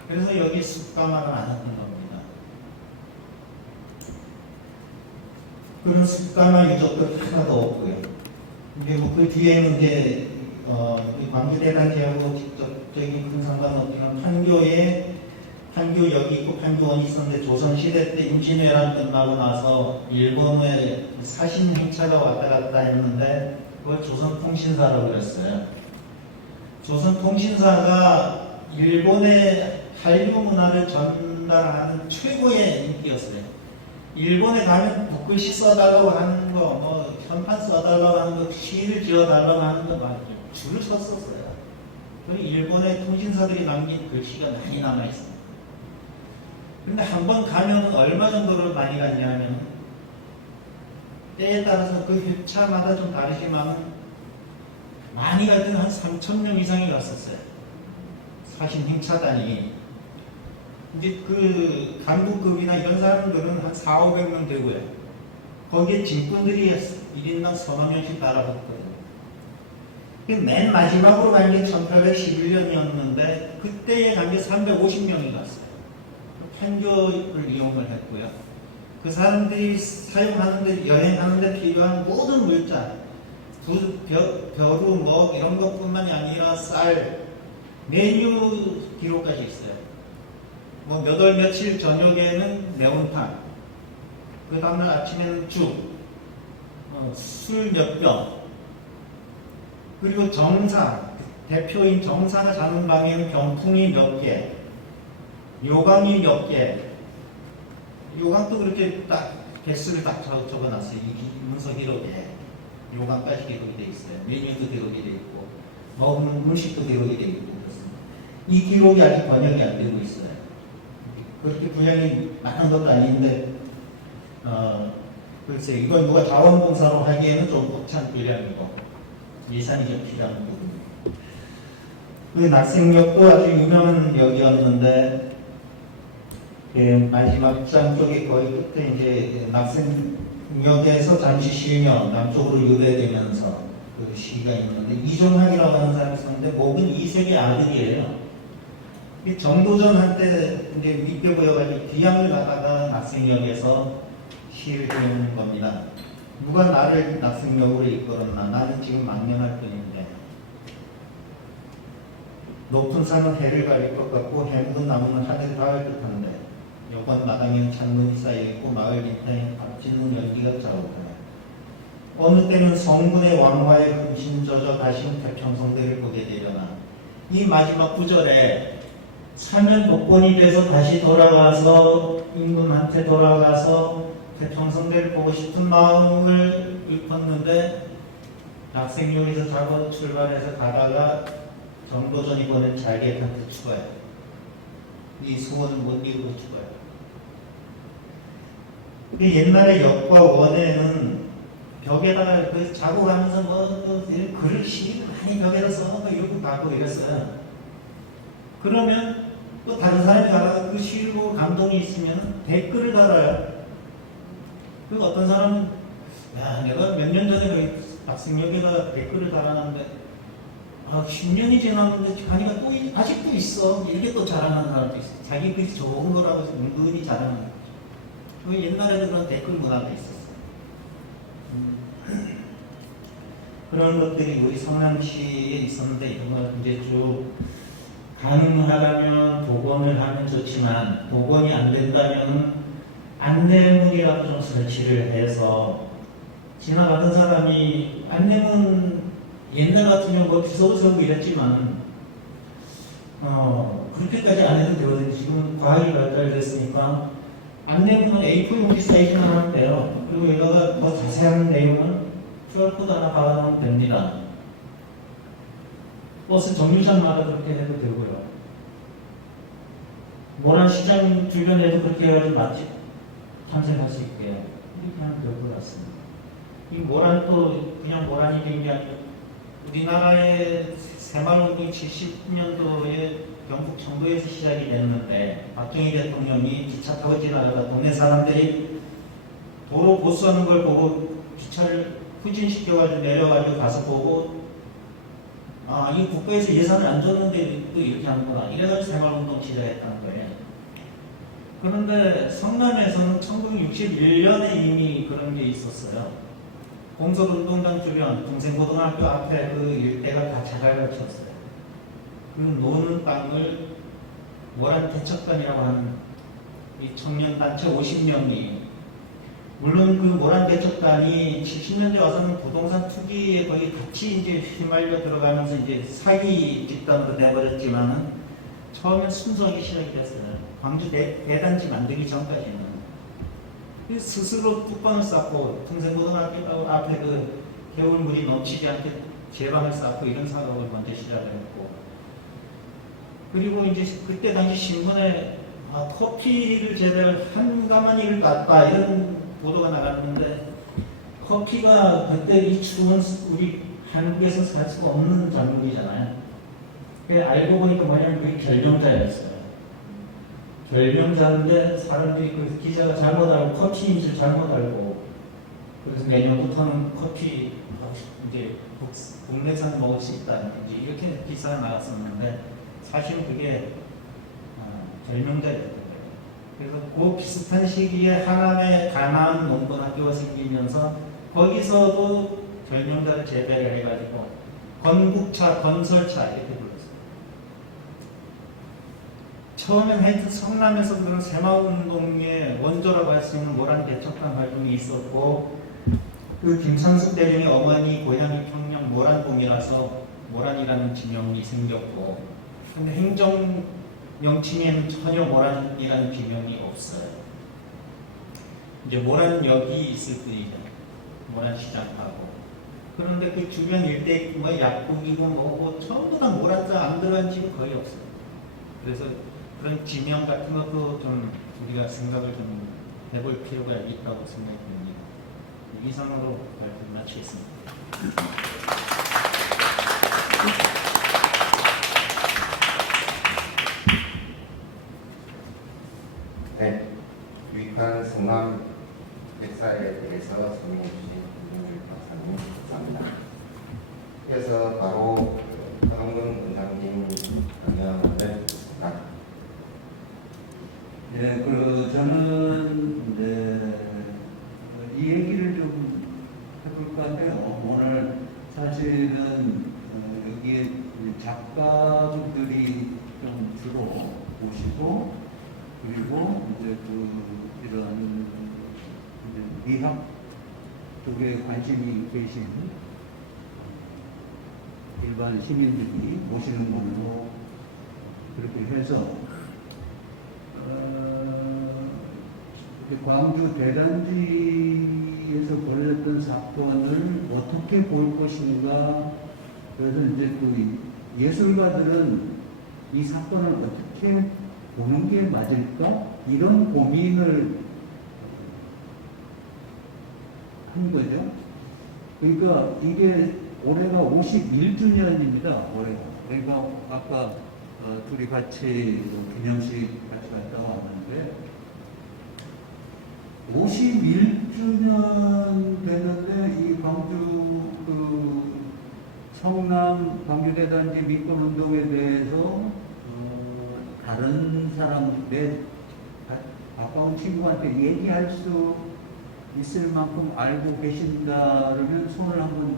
그래서 여기 숲가마가 많았던 겁니다. 그런 숲가마 유적도 하나도 없고요. 그리고 그 뒤에는 이제 광주대단지하고 직접적인 큰 상관없지만 판교역이 있고 판교원이 있었는데 조선시대 때 임진왜란 끝나고 나서 일본의 사신 행차가 왔다 갔다 했는데 그걸 조선통신사라고 그랬어요. 조선통신사가 일본의 한류 문화를 전달하는 최고의 인기였어요. 일본에 가면 붓글씨 써달라고 하는 거, 현판 써달라고 하는 거, 시를 지어달라고 하는 거 말이죠. 줄을 섰었어요. 그리고 일본의 통신사들이 남긴 글씨가 많이 남아있습니다. 근데 한 번 가면 얼마 정도를 많이 갔냐면 때에 따라서 그 회차마다 좀 다르지만 많이 갈 때는 한 3,000명 이상이 갔었어요. 사신 행차단이. 이제 그 간부급이나 이런 사람들은 한 400~500명 되고요. 거기에 짐꾼들이 1인당 서너 명씩 달아붙거든요. 맨 마지막으로 간 게 1811년이었는데 그때에 간 게 350명이 갔어요. 판교를 이용을 했고요. 그 사람들이 사용하는데, 여행하는데 필요한 모든 물자, 벼루, 먹 이런 것뿐만이 아니라 쌀, 메뉴 기록까지 있어요. 몇 월 며칠 저녁에는 매운탕, 그 다음날 아침에는 죽, 술 몇 병, 그리고 정사, 대표인 정사가 자는 방에는 병풍이 몇 개, 요강이 몇 개, 요강도 그렇게 딱 개수를 딱 적어놨어요. 이 문서 기록에 요강까지 기록이 돼 있어요. 메뉴도 기록이 돼 있고, 먹는 음식도 기록이 돼 있고 그렇습니다. 이 기록이 아직 번역이 안 되고 있어요. 그렇게 분량이 많은 것도 아닌데, 글쎄 이건 누가 자원봉사로 하기에는 좀 벅찬 분량이고 예산이 좀 필요한 부분입니다. 그 낙생역도 아주 유명한 역이었는데, 마지막 장 쪽에 거의 끝에 이제 낙생역에서 잠시 쉬며 남쪽으로 유배되면서 그 시가 있는데, 이종학이라고 하는 사람이 있었는데 목은 이색의 아들이에요. 정도전 한때 이제 밑에 보여가지고 귀향을 가다가 낙생역에서 시를 지은 겁니다. 누가 나를 낙생역으로 이끌었나? 나는 지금 망명할 뿐인데. 높은 산은 해를 가릴 것 같고 해묵은 나무는 하늘 닿을 듯한데, 여관 마당에는 창문이 쌓여있고 마을 빈타에 앞짓는 연기가 자욱하네. 어느 때는 성군의 왕화에 근심 젖어 다시는 태평성대를 보게 되려나. 이 마지막 구절에 사면 복권이 돼서 다시 돌아가서 임금한테 돌아가서 태평성대를 보고 싶은 마음을 읊었는데, 낙생역에서 자고 출발해서 가다가 정도전이 보낸 잘객한테 죽어요. 이 소원을 못 이루고 죽어요. 옛날에 역과 원에는 벽에다가 그 자고 가면서 글을 시를 많이 벽에다 써서 이러고 가고 이랬어요. 그러면 또 다른 사람이 가다가 그 시를 보고 감동이 있으면 댓글을 달아요. 그 어떤 사람은, 야, 내가 몇 년 전에 낙생역에다 댓글을 달아놨는데 10년이 지났는데 가니까 또 아직도 있어. 이렇게 또 자랑하는 사람도 있어. 자기 글이 좋은 거라고 해서 은근히 자랑하는 거죠. 그 옛날에는 그런 댓글 문화가 있었어요. 그런 것들이 우리 성남시에 있었는데, 이런 걸 이제 쭉 가능하다면 복원을 하면 좋지만, 복원이 안 된다면 안내문이라도 좀 설치를 해서, 지나가던 사람이 안내문 옛날 같으면 뭐 비서도 세우고 이랬지만 그렇게까지 안 해도 되거든요. 지금 과학이 발달됐으니까 안내문은 A4 용지 사이즈만 하면 돼요. 그리고 여기다가 더 자세한 내용은 QR코드 하나 박아놓으면 됩니다. 버스 정류장마다 그렇게 해도 되고요. 모란시장 주변에도 그렇게 해가지고 맛집 탐색할 수 있게 이렇게 하면 될 것 같습니다. 이 모란도 그냥 모란이 된 게 아니고, 우리나라의 새마을운동이 70년도에 경북 청도에서 시작이 됐는데, 박정희 대통령이 기차 타고 지나가다 동네 사람들이 도로 보수하는 걸 보고 기차를 후진시켜가지고 내려가지고 가서 보고, 이 국가에서 예산을 안 줬는데 또 이렇게 하는구나, 이래가지고 새마을운동 시작했다는 거예요. 그런데 성남에서는 1961년에 이미 그런 게 있었어요. 공설운동장 주변 동생고등학교 앞에 그 일대가 다 자갈을 쳤어요. 그 노는 땅을 모란 대척단이라고 하는 이 청년단체 50명이, 물론 그 모란 대척단이 70년대 와서는 부동산 투기에 거의 같이 이제 휘말려 들어가면서 이제 사기 집단으로 내버렸지만은 처음엔 순수하게 시작이 됐어요. 광주 대단지 만들기 전까지는. 스스로 뚝방을 쌓고 동생고등학교 앞에 그 개울물이 넘치지 않게 제방을 쌓고 이런 사업을 먼저 시작을 했고, 그리고 이제 그때 당시 신문에 커피를 제대로 한가마니를 땄다 이런 보도가 나갔는데, 커피가 그때 이 추운 우리 한국에서 살 수가 없는 작물이잖아요. 알고 보니까 뭐냐면 그게 결명자였어요. 결명자인데 사람들이 그 기자가 잘못 알고 커피인지 잘못 알고, 그래서 내년부터는 커피 이제 국내산 먹을 수 있다 이제 이렇게 기사가 나왔었는데, 사실은 그게 결명자였던 거예요. 그래서 그 비슷한 시기에 하남에 가나안 농건학교가 생기면서 거기서도 결명자를 재배를 해가지고 건국차, 건설차 이렇게 불렀어요. 처음엔 하여튼 성남에서 그런 새마을운동의 원조라고 할 수 있는 모란 대척단 활동이 있었고, 그 김창숙 대령의 어머니 고향이 평양 지명은 모란봉이라서 모란이라는 지명이 생겼고, 근데 행정 명칭에는 전혀 모란이라는 지명이 없어요. 이제 모란역이 있을 뿐이죠. 모란시장하고. 그런데 그 주변 일대 뭐 약국이고 뭐 전부 다 모란자 안 들어간 집 거의 없어요. 그래서 그런 지명 같은 것도 좀 우리가 생각을 좀 해볼 필요가 있다고 생각됩니다. 이상으로 발표 마치겠습니다. 네, 유익한 성남 역사에 대해서 설명해 주신 김준일 박사님 감사합니다. 그래서 바로 한원근 원장님 강연을 듣습니다. 네, 저는 이제 이 얘기를 좀 해볼 것 같아요. 오늘 사실은 여기에 작가분들이 좀 주로 오시고, 그리고 이제 이런 이제 미학 쪽에 관심이 계신 일반 시민들이 오시는 걸로 그렇게 해서 광주 대단지에서 벌어졌던 사건을 어떻게 볼 것인가. 그래서 이제 또 예술가들은 이 사건을 어떻게 보는 게 맞을까? 이런 고민을 한 거죠. 그러니까 이게 올해가 51주년입니다. 올해가. 그러니까 아까 둘이 같이 기념식 같이 갔다 왔는데 51주년 되는데 이 광주 성남 광주대단지 민권운동에 대해서 다른 사람 내 가까운 친구한테 얘기할 수 있을 만큼 알고 계신다 그러면 손을 한번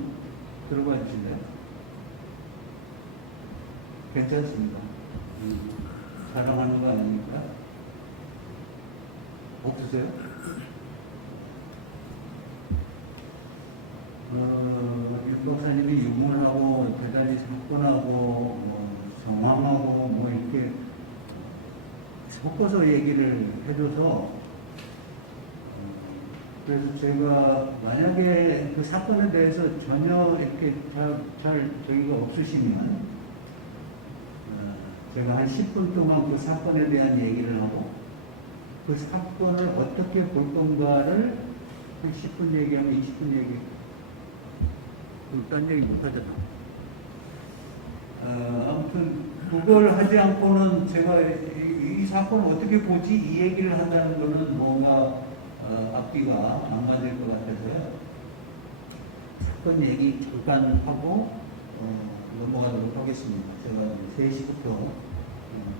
들어봐 주실래요? 괜찮습니다. 자랑하는 거 아닙니까? 없으세요? 윤 박사님이 유문하고 대단히 사건하고 정황하고 뭐 이렇게 섞어서 얘기를 해줘서 그래서 제가 만약에 그 사건에 대해서 전혀 이렇게 잘 저기가 없으시면 제가 한 10분 동안 그 사건에 대한 얘기를 하고 그 사건을 어떻게 볼 건가를 한 10분 얘기하면 20분 얘기 딴 얘기 못 하잖아. 아무튼 그걸 하지 않고는 제가 이 사건을 어떻게 보지 이 얘기를 한다는 거는 뭔가 앞뒤가 안 맞을 것 같아서요. 사건 얘기 잠깐 하고 넘어가도록 하겠습니다. 제가 3시부터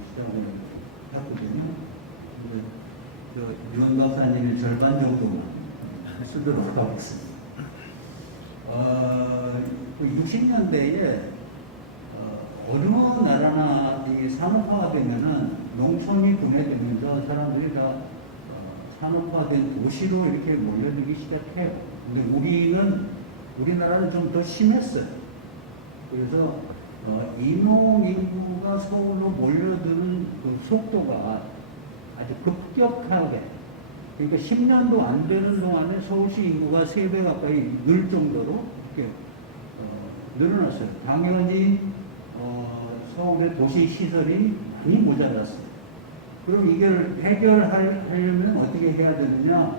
시작을 했거든요. 윤 박사님이 절반 정도만 쓰도록 하겠습니다. 60년대에 어느 나라나 산업화가 되면은 농촌이 분해되면서 사람들이 다 산업화된 도시로 이렇게 몰려들기 시작해요. 근데 우리나라는 좀 더 심했어요. 그래서 인구 인구가 서울로 몰려드는 그 속도가 아주 급격하게, 그러니까 10년도 안 되는 동안에 서울시 인구가 3배 가까이 늘 정도로 이렇게 늘어났어요. 당연히 서울의 도시 시설이 많이 모자랐어요. 그럼 이걸 해결하려면 어떻게 해야 되느냐?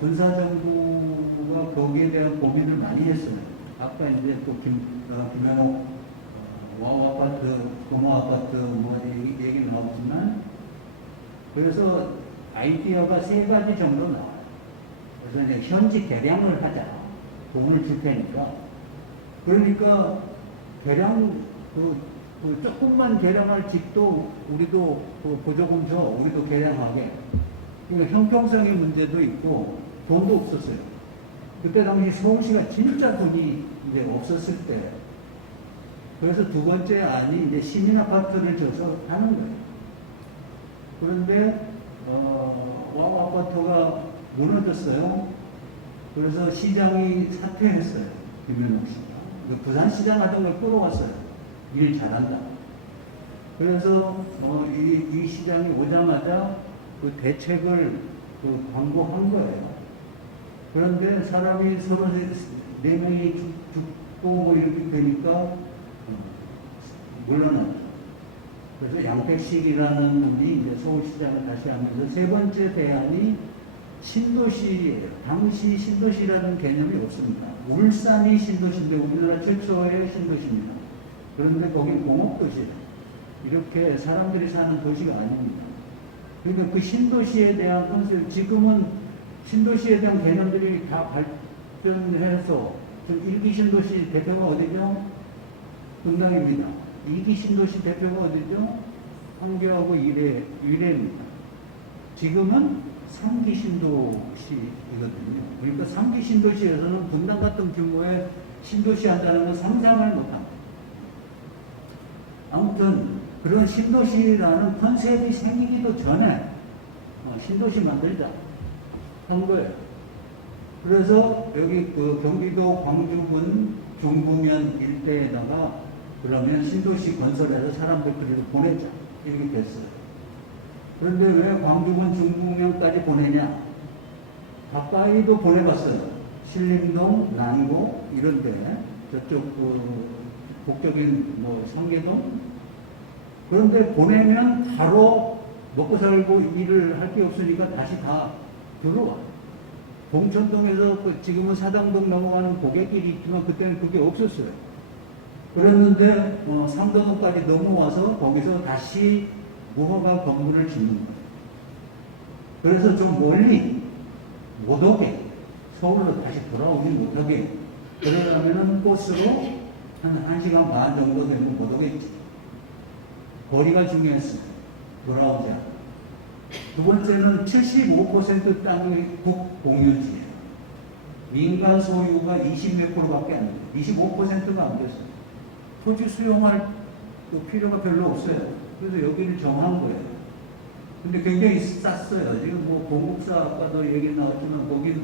군사정부가 거기에 대한 고민을 많이 했어요. 아까 이제 또 김현옥 와우 아파트, 고모 아파트 뭐 얘기 나왔지만, 그래서 아이디어가 3가지 정도 나와요. 그래서 이제 현지 개량을 하자. 돈을 줄 테니까. 그러니까 개량 조금만 개량할 집도 우리도 보조금 줘, 우리도 개량하게. 그러니까 형평성의 문제도 있고 돈도 없었어요. 그때 당시 서울시가 진짜 돈이 이제 없었을 때, 그래서 두 번째 안이 이제 시민 아파트를 줘서 하는 거예요. 그런데 와우 아파트가 무너졌어요. 그래서 시장이 사퇴했어요. 김현옥 씨가. 그 부산시장 하던 걸 끌어왔어요. 일 잘한다. 그래서 이 시장이 오자마자 그 대책을 그 광고한 거예요. 그런데 사람이 서로 네 명이 죽고 뭐 이렇게 되니까 물러났죠. 그래서 양택식이라는 분이 이제 서울시장을 다시 하면서 세 번째 대안이 신도시예요. 당시 신도시라는 개념이 없습니다. 울산이 신도시인데 우리나라 최초의 신도시입니다. 그런데 거긴 공업도시예요. 이렇게 사람들이 사는 도시가 아닙니다. 그러니까 그 신도시에 대한 컨셉, 지금은 신도시에 대한 개념들이 다 발전해서 좀 1기 신도시 대표가 어디죠? 분당입니다. 2기 신도시 대표가 어디죠? 황교하고 위례입니다. 지금은 3기 신도시이거든요. 그러니까 3기 신도시에서는 분당 같은 규모의 신도시 한다는 건 상상을 못합니다. 아무튼 그런 신도시라는 컨셉이 생기기도 전에 신도시 만들자 한 거예요. 그래서 여기 그 경기도 광주군 중부면 일대에다가 그러면 신도시 건설해서 사람들 그리로 보내자 이렇게 됐어요. 그런데 왜 광주군 중부면까지 보내냐? 가까이도 보내봤어요. 신림동, 난구 이런데 저쪽 그 북쪽인 뭐 상계동. 그런데 보내면 바로 먹고 살고 일을 할 게 없으니까 다시 다 들어와. 봉천동에서 지금은 사당동 넘어가는 고갯길이 있지만 그때는 그게 없었어요. 그랬는데 삼도동까지 넘어와서 거기서 다시 무허가 건물을 짓는 거예요. 그래서 좀 멀리 못 오게 서울로 다시 돌아오지 못하게 그러려면 버스로 한 1시간 반 정도 되면 못 오겠지. 거리가 중요했어요. 돌아오지 않아. 두 번째는 75% 땅이 국공유지예요. 민간 소유가 20몇 프로밖에 안 돼요. 25%가 안 됐어요. 토지 수용할 필요가 별로 없어요. 그래서 여기를 정한 거예요. 근데 굉장히 쌌어요. 지금 뭐 공급사 아까도 얘기 나왔지만 거기는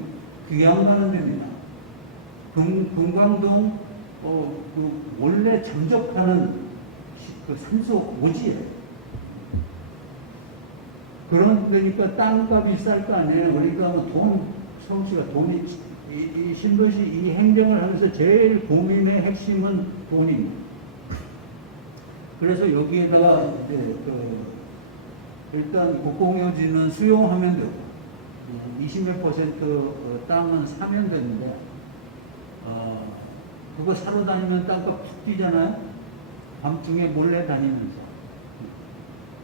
귀양 가는 데입니다. 금강동 그 원래 잠적하는 그 산소 오지예요. 그런 데니까 땅값이 쌀 거 아니에요. 그러니까 뭐 서울시가 돈이 이 신도시 이 행정을 하면서 제일 고민의 핵심은 돈입니다. 그래서 여기에다가 이제 일단 국공유지는 수용하면 되고 20몇 % 땅은 사면 되는데 그거 사러 다니면 땅값 툭 뛰잖아요. 밤중에 몰래 다니면서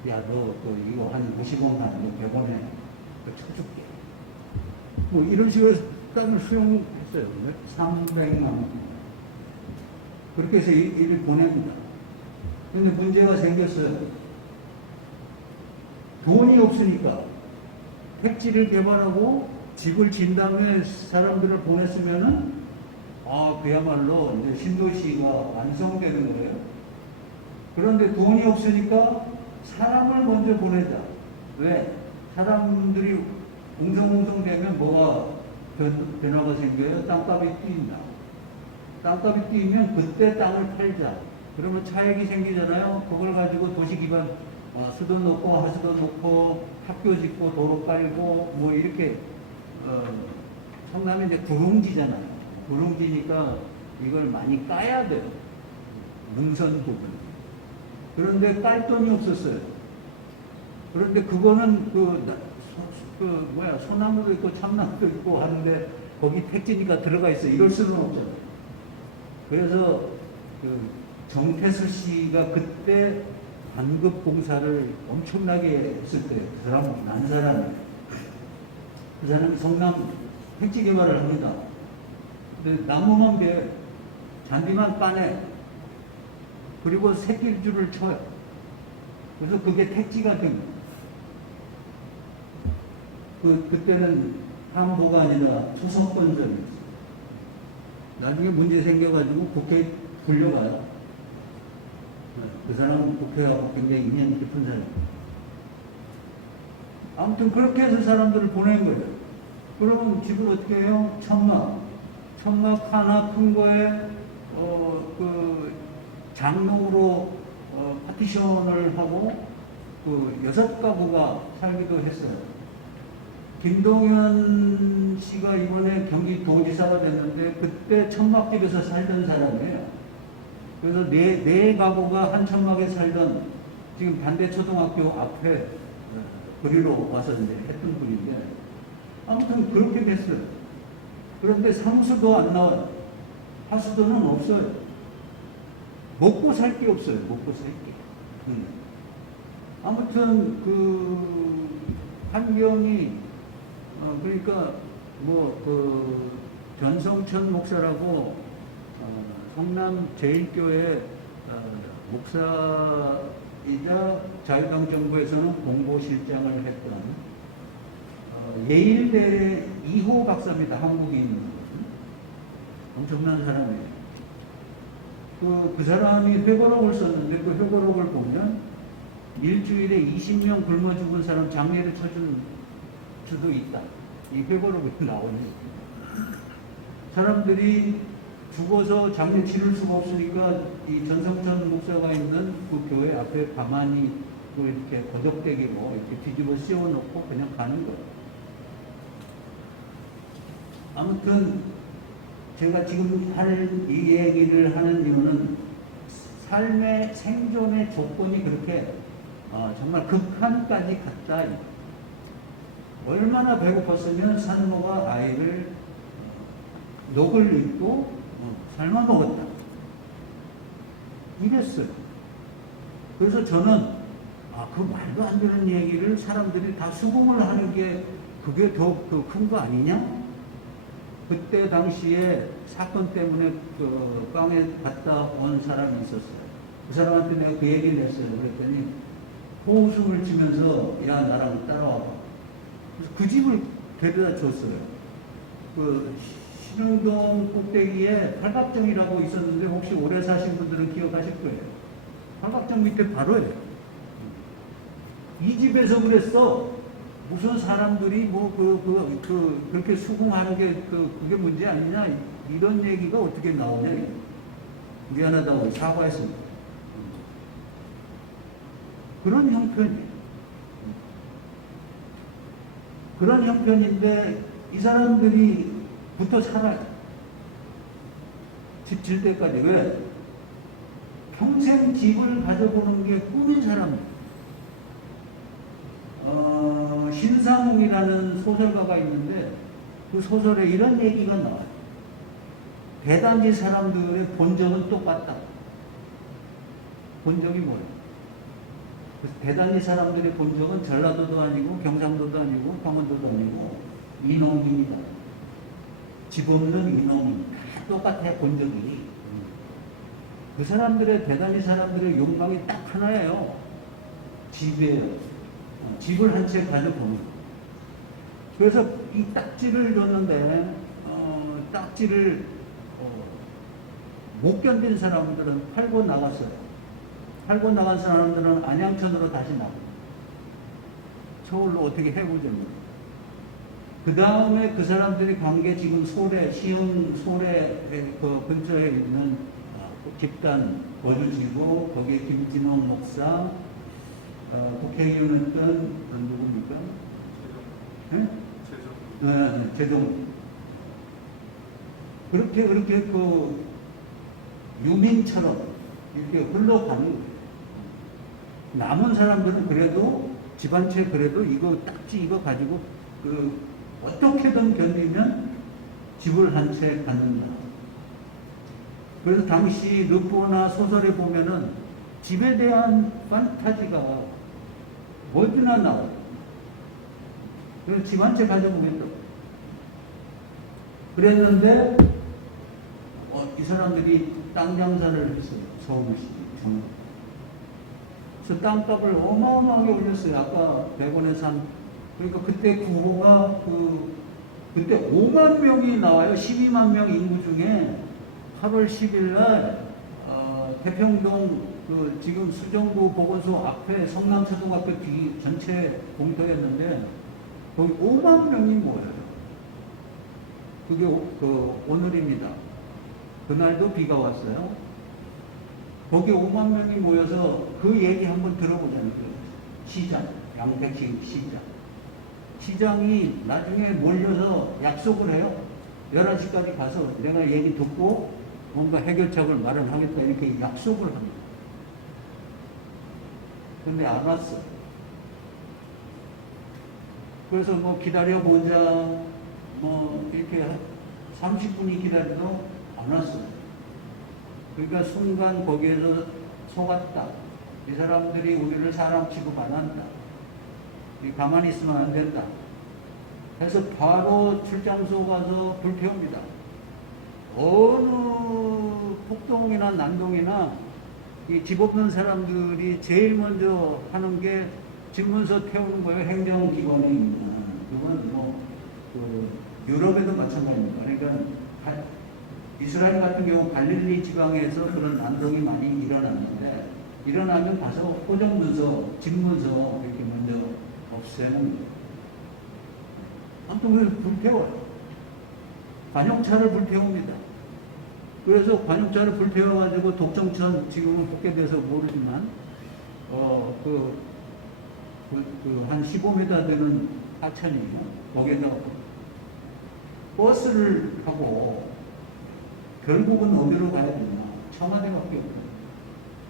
야 너 이거 한 50원 하는 거 100원에 쳐줄게. 뭐 이런 식으로 땅을 수용했어요. 300만 원. 그렇게 해서 일을 보냅니다. 근데 문제가 생겼어요. 돈이 없으니까 택지를 개발하고 집을 진 다음에 사람들을 보냈으면은 그야말로 이제 신도시가 완성되는 거예요. 그런데 돈이 없으니까 사람을 먼저 보내자. 왜? 사람들이 웅성웅성 되면 뭐가 변화가 생겨요? 땅값이 뛰인다. 땅값이 뛰면 그때 땅을 팔자. 그러면 차익이 생기잖아요. 그걸 가지고 도시 기반 수도 놓고 하수도 놓고 학교 짓고 도로 깔고 뭐 이렇게 성남이 이제 구릉지잖아요. 구릉지니까 이걸 많이 까야 돼요. 능선 부분. 그런데 깔 돈이 없었어요. 그런데 그거는 소나무도 있고 참나무도 있고 하는데 거기 택지니까 들어가 있어. 이럴 수는 없잖아요. 그래서 정태수 씨가 그때 반급 공사를 엄청나게 했을 때 그 사람 난 사람이에요. 그 사람이 성남 택지 개발을 합니다. 근데 나무만 베요. 잔디만 까내. 그리고 새끼줄을 쳐요. 그래서 그게 택지가 됩니다. 그때는 함부가 아니라 초선건설이었어요. 나중에 문제 생겨가지고 국회에 불려가요. 그 사람은 국회하고 굉장히 인연 깊은 사람이에요. 아무튼 그렇게 해서 사람들을 보낸 거예요. 그러면 집을 어떻게 해요? 천막 하나 큰 거에 그 장롱으로 파티션을 하고 그 6가구가 살기도 했어요. 김동연 씨가 이번에 경기도지사가 됐는데 그때 천막집에서 살던 사람이에요. 그래서 네 가구가 한 천막에 살던 지금 반대초등학교 앞에 그리로 와서 이제 했던 분인데 아무튼 그렇게 됐어요. 그런데 상수도 안 나와요. 하수도는 없어요. 먹고 살 게 없어요. 먹고 살 게. 아무튼 그 환경이 그러니까 뭐 그 변성천 목사라고 성남 제일교회 목사이자 자유당 정부에서는 공보실장을 했던 예일대 2호 박사입니다. 한국인. 엄청난 사람이에요. 그 사람이 회고록을 썼는데 그 회고록을 보면 일주일에 20명 굶어 죽은 사람 장례를 쳐준 수도 있다. 이 회고록이 나오네. 사람들이 죽어서 장례 치를 수가 없으니까 이 전성천 목사가 있는 그 교회 앞에 가만히 이렇게 거적대기로 이렇게 뒤집어 씌워놓고 그냥 가는 거예요. 아무튼 제가 지금 이 얘기를 하는 이유는 삶의 생존의 조건이 그렇게 정말 극한까지 갔다. 얼마나 배고팠으면 산모가 아이를 녹을 입고 삶아 먹었다. 이랬어요. 그래서 저는 그 말도 안 되는 얘기를 사람들이 다 수긍을 하는 게 그게 더 큰 거 아니냐? 그때 당시에 사건 때문에 그 빵에 갔다 온 사람이 있었어요. 그 사람한테 내가 그 얘기를 했어요. 그랬더니 호흡숨을 치면서 야 나랑 따라와봐. 그래서 그 집을 데려다 줬어요. 그 신흥동 꼭대기에 팔각정이라고 있었는데 혹시 오래 사신 분들은 기억하실 거예요. 팔각정 밑에 바로예요. 이 집에서 그랬어. 무슨 사람들이 그렇게 수긍하는 게 그게 문제 아니냐 이런 얘기가 어떻게 나오냐. 미안하다고 사과했습니다. 그런 형편이에요. 그런 형편인데 이 사람들이 붙어 살아요. 집 질 때까지. 왜? 평생 집을 가져보는 게 꿈인 사람들. 신상웅이라는 소설가가 있는데 그 소설에 이런 얘기가 나와요. 대단지 사람들의 본적은 똑같다. 본적이 뭐예요? 대단지 사람들의 본적은 전라도도 아니고 경상도도 아니고 강원도도 아니고 이놈입니다. 집 없는 이놈 다 똑같아요. 본적이. 그 사람들의 대단지 사람들의 욕망이 딱 하나예요. 집이에요. 집을 한 채 가져보는 거예요. 그래서 이 딱지를 줬는데 딱지를 못 견딘 사람들은 팔고 나갔어요. 팔고 나간 사람들은 안양천으로 다시 나가요. 서울로 어떻게 해보자면. 그 다음에 그 사람들이 간 게 지금 시흥 소래 그 근처에 있는 집단 거주지고 거기에 김진홍 목사 국회의원했던 누굽니까? 최종. 그렇게 그 유민처럼 이렇게 흘러가는 거예요. 남은 사람들은 그래도 집 한 채 그래도 이거 딱지 이거 가지고 어떻게든 견디면 집을 한 채 갖는다. 그래서 당시 르포나 소설에 보면은 집에 대한 판타지가 뭐든나 나와요. 그래서 집 한 채 가져보겠다고. 그랬는데 이 사람들이 땅 장사를 했어요. 서울시 중앙. 그래서 땅값을 어마어마하게 올렸어요. 아까 100원에 산. 그러니까 그때 구호가 그때 5만 명이 나와요. 12만 명 인구 중에 8월 10일 날 태평동 지금 수정구 보건소 앞에 성남초등학교 뒤 전체 공터였는데 거기 5만 명이 모여요. 그게 오늘입니다. 그날도 비가 왔어요. 거기 5만 명이 모여서 그 얘기 한번 들어보자는 거예요. 시장, 양택시 시장. 시장이 나중에 몰려서 약속을 해요. 11시까지 가서 내가 얘기 듣고 뭔가 해결책을 마련하겠다 이렇게 약속을 합니다. 근데 안 왔어. 그래서 뭐 기다려보자 뭐 이렇게 30분이 기다려도 안 왔어. 그러니까 순간 거기에서 속았다. 이 사람들이 우리를 사람 취급 안 한다. 가만히 있으면 안 된다. 해서 바로 출장소 가서 불태웁니다. 어느 폭동이나 난동이나 이 집 없는 사람들이 제일 먼저 하는 게 집문서 태우는 거예요. 행정기관입니다. 그건 뭐, 유럽에도 마찬가지입니다. 그러니까 이스라엘 같은 경우 갈릴리 지방에서 그런 난동이 많이 일어났는데, 일어나면 가서 호정문서, 집문서 이렇게 먼저 없애는 거예요. 아무튼 그래서 불태워요. 관용차를 불태웁니다. 그래서 관용차를 불태워가지고 독정천 지금은 복개돼서 모르지만 한 15m 되는 하천이에요. 거기에다가 버스를 타고 결국은 어디로 가야 되나? 청와대밖에 없어요.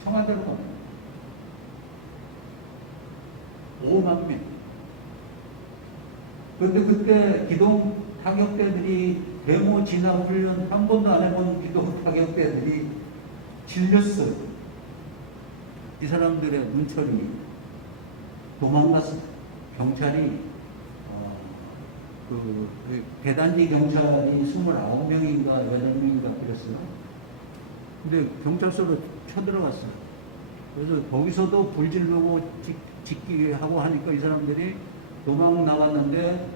청와대로 갑니다. 5만 명. 그런데 그때 기동 타격대들이 데모 진압 훈련 한 번도 안 해본 기동 타격대들이 질렸어요. 이 사람들의 눈철이 도망갔어요. 경찰이 대단지 경찰이 29명인가 8명인가 그랬어요. 근데 경찰서로 쳐들어갔어요. 그래서 거기서도 불 지르고 짓기 하고 하니까 이 사람들이 도망 나갔는데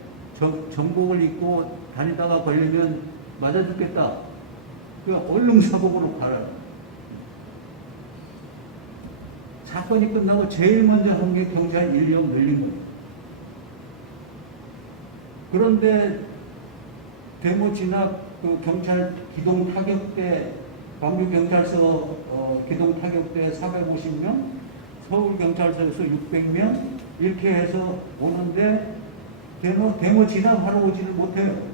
정복을 입고 다니다가 걸리면 맞아 죽겠다. 그러니까 얼른 사복으로 가라. 사건이 끝나고 제일 먼저 한 게 경찰 인력 늘린 거예요. 그런데 데모 진압 경찰 기동 타격대 광주 경찰서 기동 타격대 450명, 서울 경찰서에서 600명 이렇게 해서 오는데 데모 진압하러 오지를 못해요.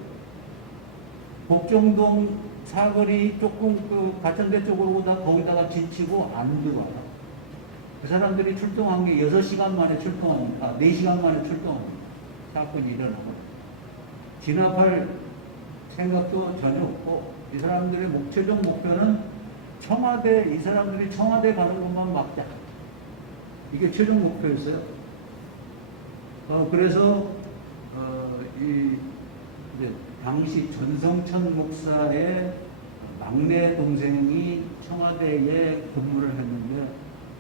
복정동 사거리 조금 가천대 쪽으로 오다 거기다가 지치고 안 들어와요. 그 사람들이 출동한 게 6시간 만에 출동하니까 4시간 만에 출동합니다. 사건이 일어나고 진압할 생각도 전혀 없고 이 사람들의 최종 목표는 청와대, 이 사람들이 청와대 가는 것만 막자. 이게 최종 목표였어요. 그래서 이제 당시 전성천 목사의 막내 동생이 청와대에 근무를 했는데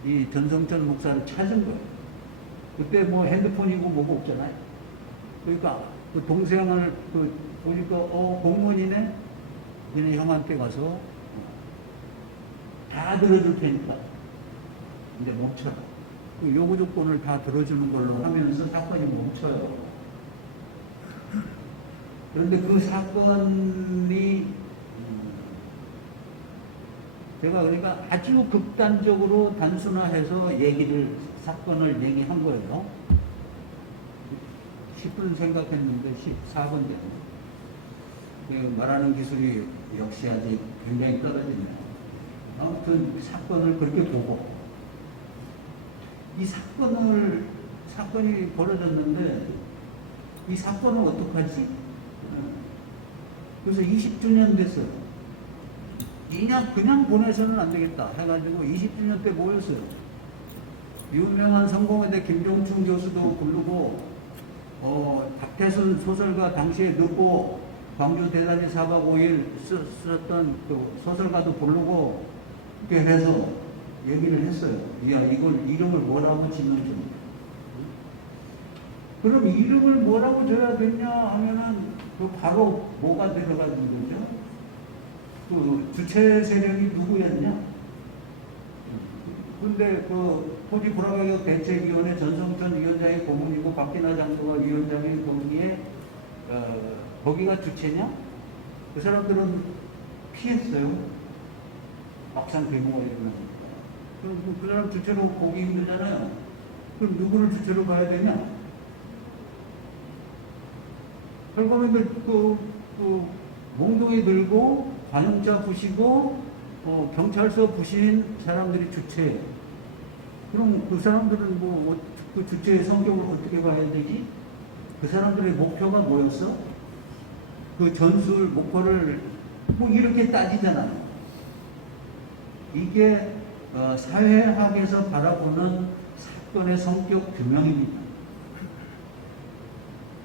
이 전성천 목사를 찾은 거예요. 그때 뭐 핸드폰이고 뭐고 없잖아요. 그러니까 그 동생을 보니까 공무원이네. 그냥 형한테 가서 다 들어줄 테니까 이제 멈춰라. 그 요구 조건을 다 들어주는 걸로 하면서 사건이 멈춰요. 그런데 그 사건이 제가 그러니까 아주 극단적으로 단순화해서 사건을 얘기한 거예요. 10분 생각했는데 14분 되네. 말하는 기술이 역시 아직 굉장히 떨어지네요. 아무튼 사건을 그렇게 보고 이 사건이 벌어졌는데 이 사건은 어떡하지? 그래서 20주년 됐어요. 그냥 보내서는 안 되겠다 해가지고 20주년 때 모였어요. 유명한 성공회대 김종충 교수도 부르고 박태순 소설가 당시에 늦고 광주 대단지 4박 5일 썼던 그 소설가도 부르고 이렇게 해서 얘기를 했어요. 이걸 이름을 뭐라고 지면 좀. 그럼 이름을 뭐라고 줘야 되냐 하면은 바로 뭐가 들어가는 거죠? 그 주체 세력이 누구였냐? 근데 토지 불화가격 대책위원회 전성천 위원장이 고문이고 박기나 장로가 위원장이 거기에 거기가 주체냐? 그 사람들은 피했어요. 막상 데모가 일어나니까. 그 사람 주체로 보기 힘들잖아요. 그럼 누구를 주체로 봐야 되냐? 결국에는 몽둥이 들고 관음자 부시고 경찰서 부신 사람들이 주체예요. 그럼 그 사람들은 그 주체의 성격을 어떻게 봐야 되지? 그 사람들의 목표가 뭐였어? 그 전술 목표를 이렇게 따지잖아요. 이게 사회학에서 바라보는 사건의 성격 규명입니다.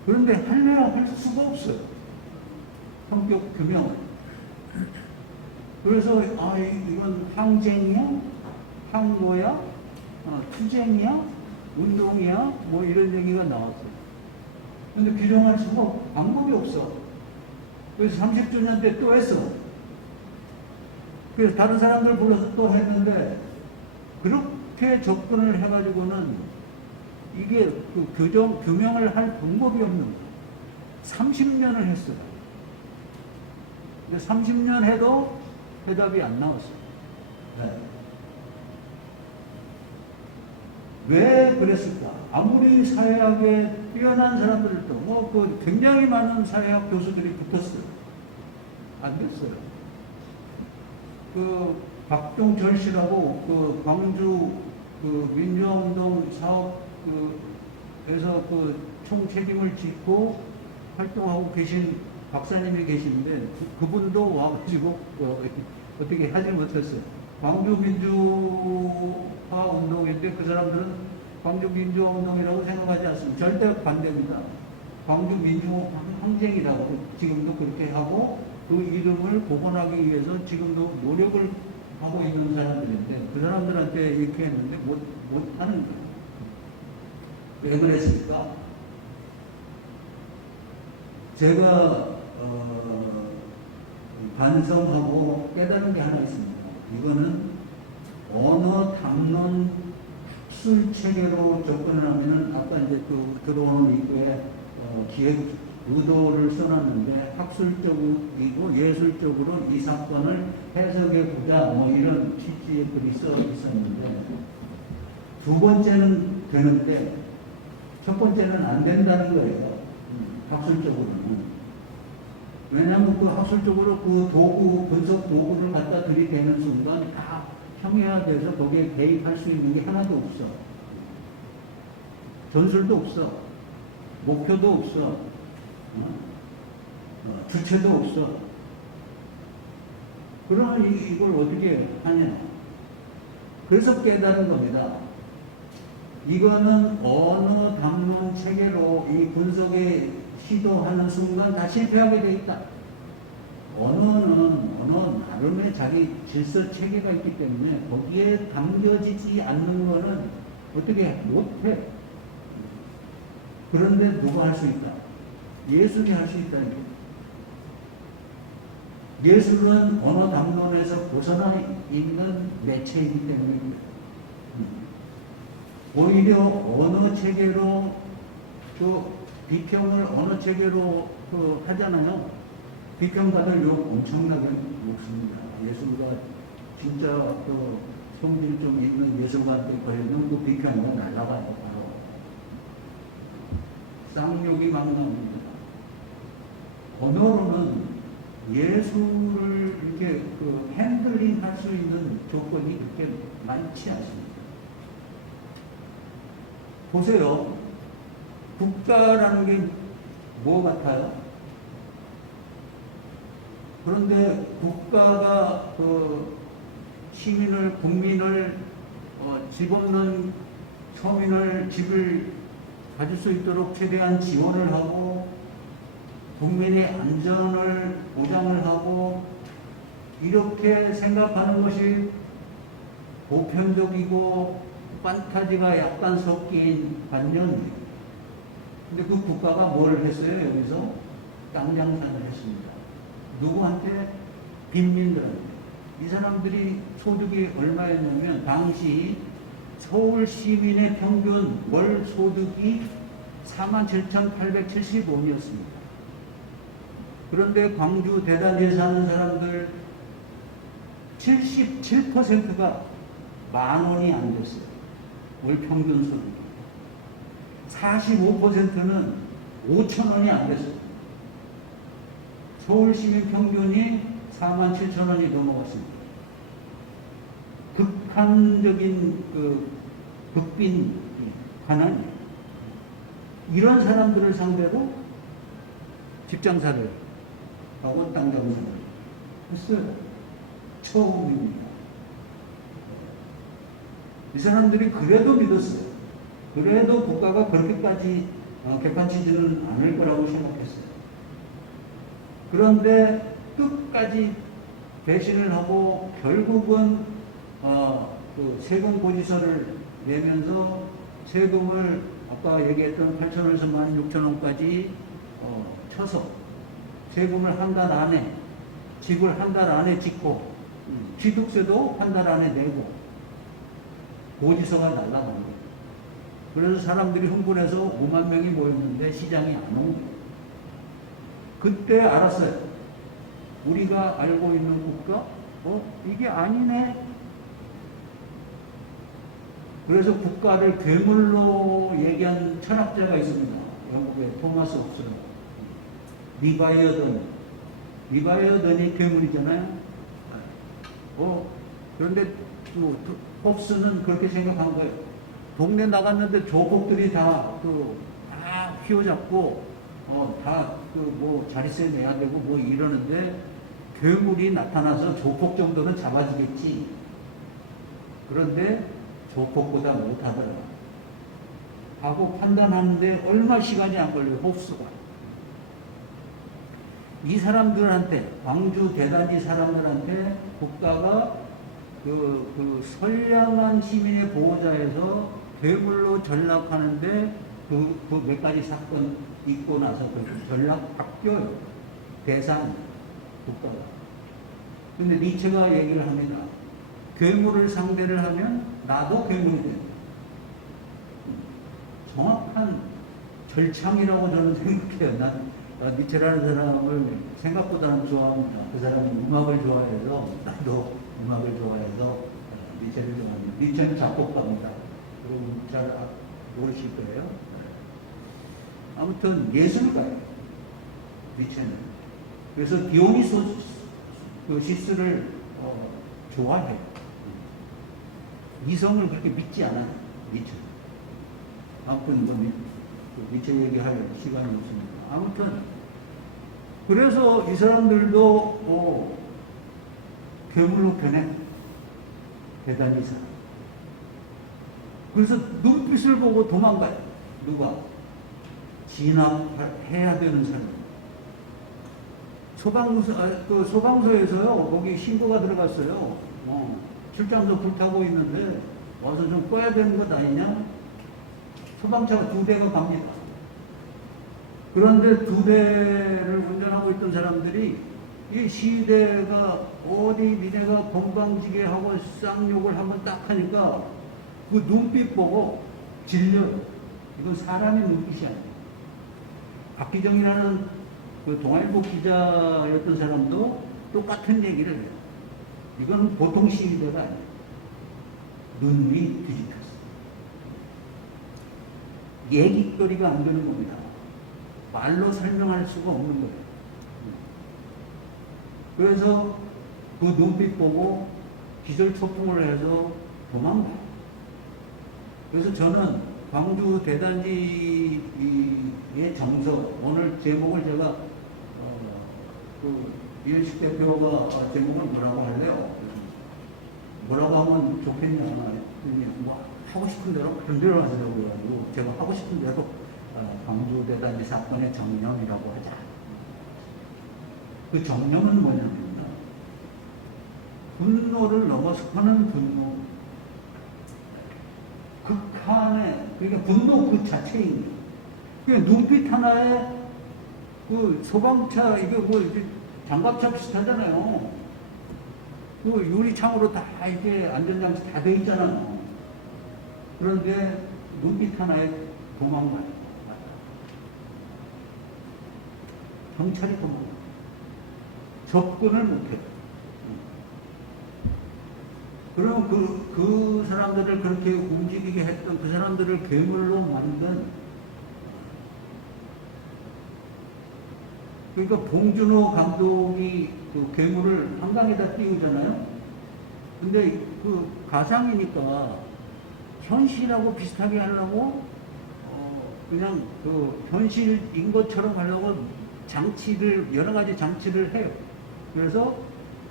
그런데 할 수가 없어요. 성격 규명을. 그래서 이건 항쟁이야? 항고야? 투쟁이야? 운동이야? 뭐 이런 얘기가 나왔어요. 근데 규정할 수가 방법이 없어. 그래서 30주년 때 또 했어. 그래서 다른 사람들 불러서 또 했는데 그렇게 접근을 해가지고는 이게 규명을 할 방법이 없는 거예요. 30년을 했어요. 30년 해도 해답이 안 나왔어요. 네. 왜 그랬을까? 아무리 사회학에 뛰어난 사람들도 굉장히 많은 사회학 교수들이 붙었어요. 안 됐어요. 박종철 씨라고 광주 민주화운동 사업에서 총 책임을 짓고 활동하고 계신 박사님이 계시는데 그분도 와가지고 어떻게 하지 못했어요. 광주 민주화 운동인데 그 사람들은 광주 민주화 운동이라고 생각하지 않습니다. 절대 반대입니다. 광주 민주화 항쟁이라고 지금도 그렇게 하고 그 이름을 복원하기 위해서 지금도 노력을 하고 있는 사람들인데 그 사람들한테 이렇게 했는데 못하는 거예요. 왜 그랬을까? 제가 반성하고 깨달은 게 하나 있습니다. 이거는 언어 담론 학술 체계로 접근을 하면은 아까 이제 들어오는 입구에 기획 의도를 써놨는데 학술적이고 예술적으로 이 사건을 해석해 보자 이런 취지의 글이 써 있었는데 두 번째는 되는데 첫 번째는 안 된다는 거예요. 학술적으로는. 왜냐하면 학술적으로 분석 도구를 갖다 들이대는 순간 다 평야돼서 거기에 개입할 수 있는 게 하나도 없어. 전술도 없어. 목표도 없어. 주체도 없어. 그러면 이걸 어떻게 하냐. 그래서 깨달은 겁니다. 이거는 어느 담론 체계로 이 분석에 시도하는 순간 다 실패하게 돼 있다. 언어는 나름의 자기 질서 체계가 있기 때문에 거기에 담겨지지 않는 거는 어떻게 못해. 그런데 누가 할 수 있다? 예술이 할 수 있다는 거예요. 예술은 언어 담론에서 벗어나 있는 매체이기 때문입니다. 오히려 언어 체계로 비평을 언어 체계로 하잖아요. 비평받을 욕 엄청나게 먹습니다. 예술가 진짜 성질 좀 있는 예술가한테 걸리면 그 비평은 날라가요. 바로 쌍욕이 막 나옵니다. 언어로는 예술을 이렇게 핸들링 할 수 있는 조건이 그렇게 많지 않습니다. 보세요. 국가라는 게 뭐 같아요? 그런데 국가가 시민을, 국민을, 집 없는 서민을 집을 가질 수 있도록 최대한 지원을 하고 국민의 안전을 보장을 하고 이렇게 생각하는 것이 보편적이고 판타지가 약간 섞인 관념이에요. 근데 그 국가가 뭘 했어요? 여기서 땅 장사를 했습니다. 누구한테? 빈민들한테. 이 사람들이 소득이 얼마였냐면 당시 서울 시민의 평균 월 소득이 47,870원이었습니다. 그런데 광주 대단지에 사는 사람들 77%가 10,000원이 안 됐어요. 월 평균 소득이. 45%는 5,000원이 안 됐어요. 서울 시민 평균이 47,000원이 넘어갔습니다. 극한적인 그 극빈 가난 이런 사람들을 상대로 집장사를 하고 땅 장사를 했어요. 처음입니다. 이 사람들이 그래도 믿었어요. 그래도 국가가 그렇게까지 개판치지는 않을 거라고 생각했어요. 그런데 끝까지 배신을 하고 결국은 그 세금 고지서를 내면서 세금을 아까 얘기했던 8,000원에서 16,000원까지 쳐서 세금을 한 달 안에 집을 한 달 안에 짓고 취득세도 한 달 안에 내고 고지서가 날라간 거예요. 그래서 사람들이 흥분해서 5만 명이 모였는데 시장이 안 온 거예요. 그때 알았어요. 우리가 알고 있는 국가? 이게 아니네. 그래서 국가를 괴물로 얘기한 철학자가 있습니다. 영국의 토마스 홉스는. 리바이어던이 괴물이잖아요. 그런데 또 홉스는 그렇게 생각한 거예요. 동네 나갔는데 조폭들이 다 휘어잡고 자릿세 내야 되고 뭐 이러는데 괴물이 나타나서 조폭 정도는 잡아주겠지. 그런데 조폭보다 못하더라 하고 판단하는데 얼마 시간이 안 걸려요. 홉스가. 이 사람들한테, 광주 대단지 사람들한테 국가가 그 선량한 시민의 보호자에서 괴물로 전락하는데 그 몇 가지 사건 있고 나서 전락 바뀌어요. 대상 국가가. 근데 니체가 얘기를 합니다. 괴물을 상대를 하면 나도 괴물이 돼요. 정확한 절창이라고 저는 생각해요. 난 니체라는 사람을 생각보다는 좋아합니다. 그 사람은 음악을 좋아해서 나도 음악을 좋아해서 니체를 좋아합니다. 니체는 작곡가입니다. 여러분 잘 모르실 거예요. 아무튼 예술가예요. 니체는. 그래서 디오니소시스를 좋아해요. 이성을 그렇게 믿지 않아요. 니체. 아무튼 니체 얘기할 시간이 없습니다. 아무튼 그래서 이 사람들도 괴물로 변해. 대단히 사람. 그래서 눈빛을 보고 도망가요. 누가? 진압해야 되는 사람. 소방서에서요, 거기 신고가 들어갔어요. 출장소 불타고 있는데 와서 좀 꺼야 되는 것 아니냐? 소방차가 2대가 갑니다. 그런데 2대를 운전하고 있던 사람들이 이 시대가 어디 니네가 건방지게 하고 쌍욕을 한번 딱 하니까 그 눈빛 보고 질려요. 이건 사람의 눈빛이 아니에요. 박기정이라는 그 동아일보 기자였던 사람도 똑같은 얘기를 해요. 이건 보통 시위대가 아니에요. 눈이 뒤집혔어요. 얘기거리가 안 되는 겁니다. 말로 설명할 수가 없는 거예요. 그래서 그 눈빛 보고 기절초풍을 해서 도망가요. 그래서 저는 광주 대단지의 정서, 오늘 제목을 제가 이현식 대표가 제목을 뭐라고 할래요? 뭐라고 하면 좋겠냐? 뭐 하고 싶은 대로 그런 대로 하시라고 그래가지고 제가 하고 싶은 대로 광주 대단지 사건의 정념이라고 하자. 그 정념은 뭐냐면 분노를 넘어서는 분노. 극한의, 그러니까 분노 그 자체인 거예요. 눈빛 하나에 그 소방차, 이게 뭐 장갑차 비슷하잖아요. 그 유리창으로 다 이게 안전장치 다 돼 있잖아요. 그런데 눈빛 하나에 도망가요. 경찰이 도망가요. 접근을 못해요. 그럼 그 사람들을 그렇게 움직이게 했던 그 사람들을 괴물로 만든, 그러니까 봉준호 감독이 그 괴물을 한강에다 띄우잖아요. 근데 그 가상이니까 현실하고 비슷하게 하려고 그냥 그 현실인 것처럼 하려고 여러 가지 장치를 해요. 그래서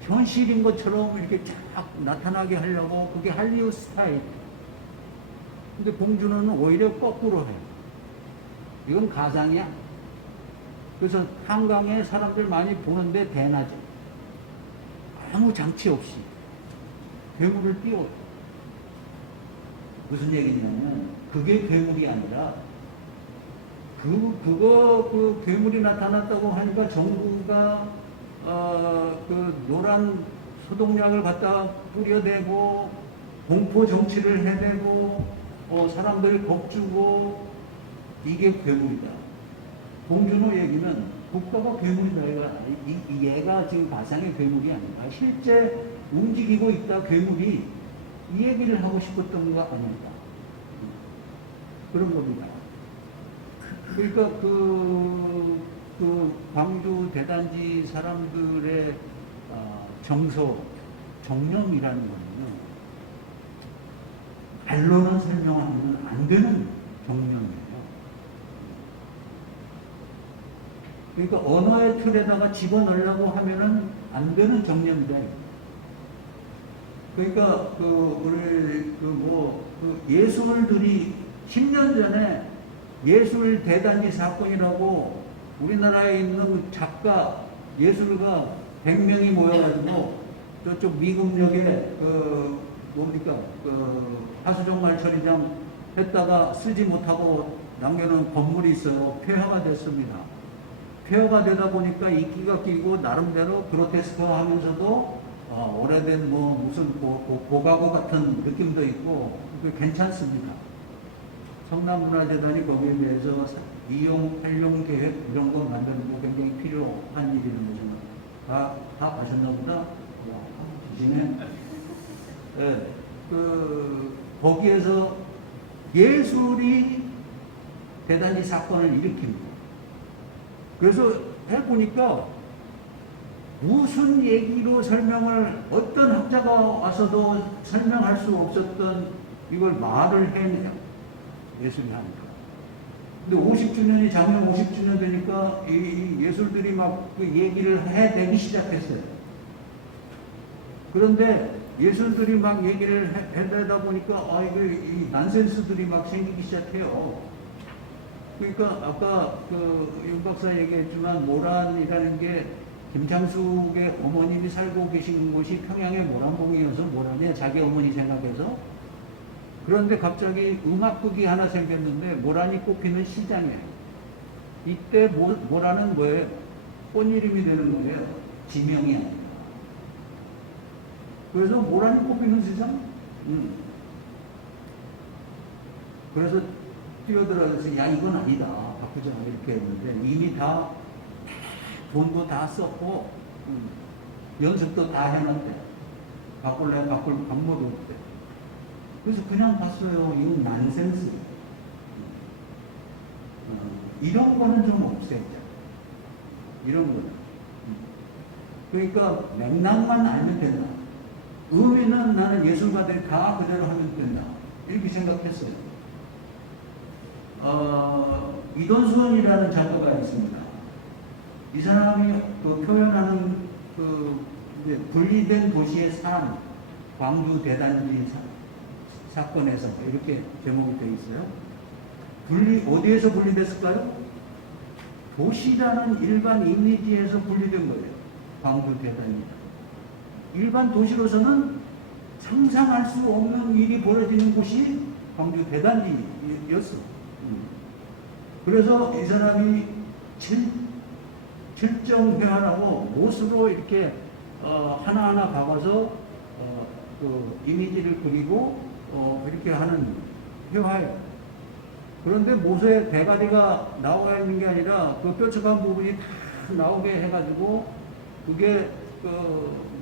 현실인 것처럼 이렇게 쫙 나타나게 하려고, 그게 할리우드 스타일. 근데 봉준호는 오히려 거꾸로 해요. 이건 가상이야. 그래서 한강에 사람들 많이 보는데 대낮에 아무 장치 없이 괴물을 띄워. 무슨 얘기냐면 그게 괴물이 아니라 그 괴물이 나타났다고 하니까 정부가 그 노란 소독약을 갖다 뿌려대고 공포 정치를 해대고 사람들 겁주고, 이게 괴물이다. 봉준호 얘기는 국가가 괴물이다. 얘가 지금 가상의 괴물이 아니라 실제 움직이고 있다 괴물이, 이 얘기를 하고 싶었던 거 아닐까. 그런 겁니다. 그러니까 그 광주 대단지 사람들의 정념이라는 거는 말로는 설명하면 안 되는 정념이에요. 그러니까 언어의 틀에다가 집어넣으려고 하면은 안 되는 정념이다. 그러니까 예술들이 10년 전에 예술 대단지 사건이라고 우리나라에 있는 작가, 예술가 100명이 모여가지고 저쪽 미금역에 하수종말 처리장 했다가 쓰지 못하고 남겨놓은 건물이 있어요. 폐허가 됐습니다. 폐허가 되다 보니까 인기가 끼고 나름대로 그로테스크 하면서도 오래된 무슨 고가구 같은 느낌도 있고 괜찮습니다. 성남문화재단이 거기에 대해서 이용, 활용 계획 이런 거 만드는 거 굉장히 필요한 일이라는 거죠. 다 아셨나 보다. 지네. 네. 거기에서 예술이 대단히 사건을 일으킵니다. 그래서 해보니까 무슨 얘기로 설명을, 어떤 학자가 와서도 설명할 수 없었던 이걸 말을 해내요. 예술이 하니까. 근데 50주년이 작년 50주년 되니까 이 예술들이 막 그 얘기를 해내기 시작했어요. 그런데 예술들이 막 얘기를 해내다 보니까 이 난센스들이 막 생기기 시작해요. 그러니까 아까 윤 박사 얘기했지만 모란이라는 게 김창숙의 어머님이 살고 계신 곳이 평양의 모란봉이어서 모란에 자기 어머니 생각해서. 그런데 갑자기 음악극이 하나 생겼는데 모란이 꼽히는 시장이에요. 이때 모란은 뭐예요? 꽃이름이 되는 거예요. 지명이 아니라. 그래서 모란이 꼽히는 시장? 그래서 뛰어들어서 야 이건 아니다. 바꾸자 이렇게 했는데 이미 다 돈도 다 썼고 연습도 다 해놨대. 바꿀래 바꿀 방법이 없대. 그래서 그냥 봤어요. 이건 난센스. 이런 거는 좀 없애자. 이런 거는. 그러니까 맥락만 알면 된다. 의미는 나는 예술가들이 다 그대로 하면 된다. 이렇게 생각했어요. 이돈수원이라는 작가가 있습니다. 이 사람이 표현하는 이제 분리된 도시의 삶, 광주 대단지 사건에서 이렇게 제목이 되어 있어요. 어디에서 분리됐을까요? 도시라는 일반 이미지에서 분리된 거예요. 광주 대단지. 일반 도시로서는 상상할 수 없는 일이 벌어지는 곳이 광주 대단지였어. 그래서 이 사람이 실정회화라고 못으로 이렇게 하나하나 박아서 그 이미지를 그리고 이렇게 하는 회화예요. 그런데 못에 대가리가 나와 있는 게 아니라 그 뾰족한 부분이 다 나오게 해가지고 그게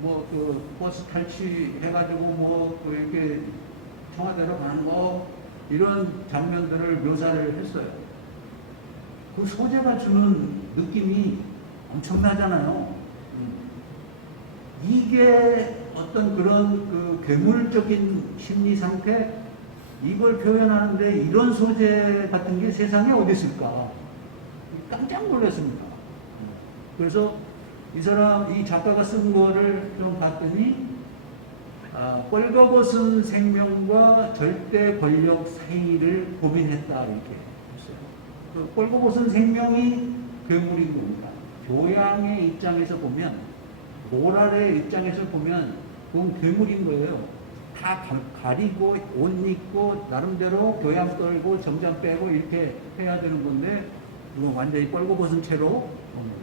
뭐 그 버스 탈취해가지고 뭐그 이렇게 청와대로 가는 거 이런 장면들을 묘사를 했어요. 그 소재가 주는 느낌이 엄청나잖아요. 이게 어떤 그런 그 괴물적인 심리 상태, 이걸 표현하는데 이런 소재 같은 게 세상에 어디 있을까? 깜짝 놀랐습니다. 그래서 이 작가가 쓴 거를 좀 봤더니, 뻘거벗은 생명과 절대 권력 사이를 고민했다, 이렇게 했어요. 그 뻘거벗은 생명이 괴물인 겁니다. 교양의 입장에서 보면, 모랄의 입장에서 보면, 그건 괴물인 거예요. 다 가리고, 옷 입고, 나름대로 교양 떨고, 정장 빼고, 이렇게 해야 되는 건데, 이건 완전히 뻘거벗은 채로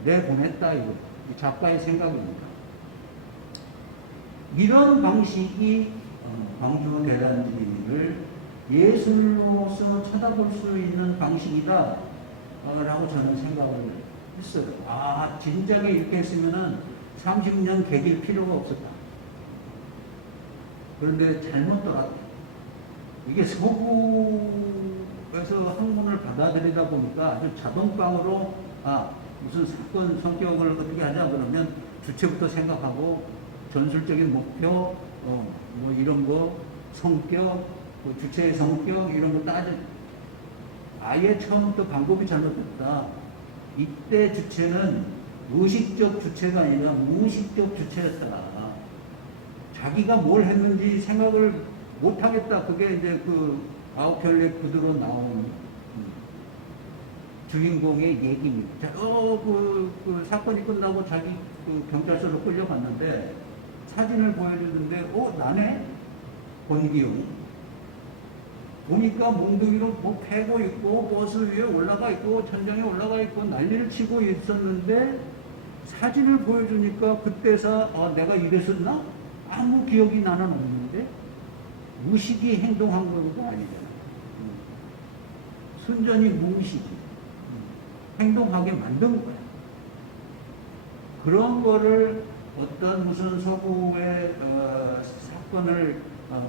내보냈다, 이거. 이 작가의 생각입니다. 이런 방식이 광주 대단지를 예술로서 쳐다볼 수 있는 방식이다 라고 저는 생각을 했어요. 진작에 이렇게 했으면은 30년 개길 필요가 없었다. 그런데 잘못 돌았다. 이게 서구에서 학문을 받아들이다 보니까 아주 자동방으로 무슨 사건 성격을 어떻게 하자 그러면 주체부터 생각하고 전술적인 목표, 뭐 이런 거, 성격, 뭐 주체의 성격 이런 거 아예 처음부터 방법이 잘못됐다. 이때 주체는 의식적 주체가 아니라 무의식적 주체였다. 자기가 뭘 했는지 생각을 못 하겠다. 그게 이제 그 아홉편의 구두로 나온 주인공의 얘기입니다. 그 사건이 끝나고 자기 그 경찰서로 끌려갔는데 사진을 보여주는데, 나네? 권기용. 보니까 몽둥이로 뭐 패고 있고, 버스 위에 올라가 있고, 천장에 올라가 있고, 난리를 치고 있었는데, 사진을 보여주니까 그때서, 내가 이랬었나? 아무 기억이 나는 없는데, 무식이 행동한 것도 아니잖아. 순전히 무의식이. 행동하게 만든 거야. 그런 거를 어떤 무슨 서구의 사건을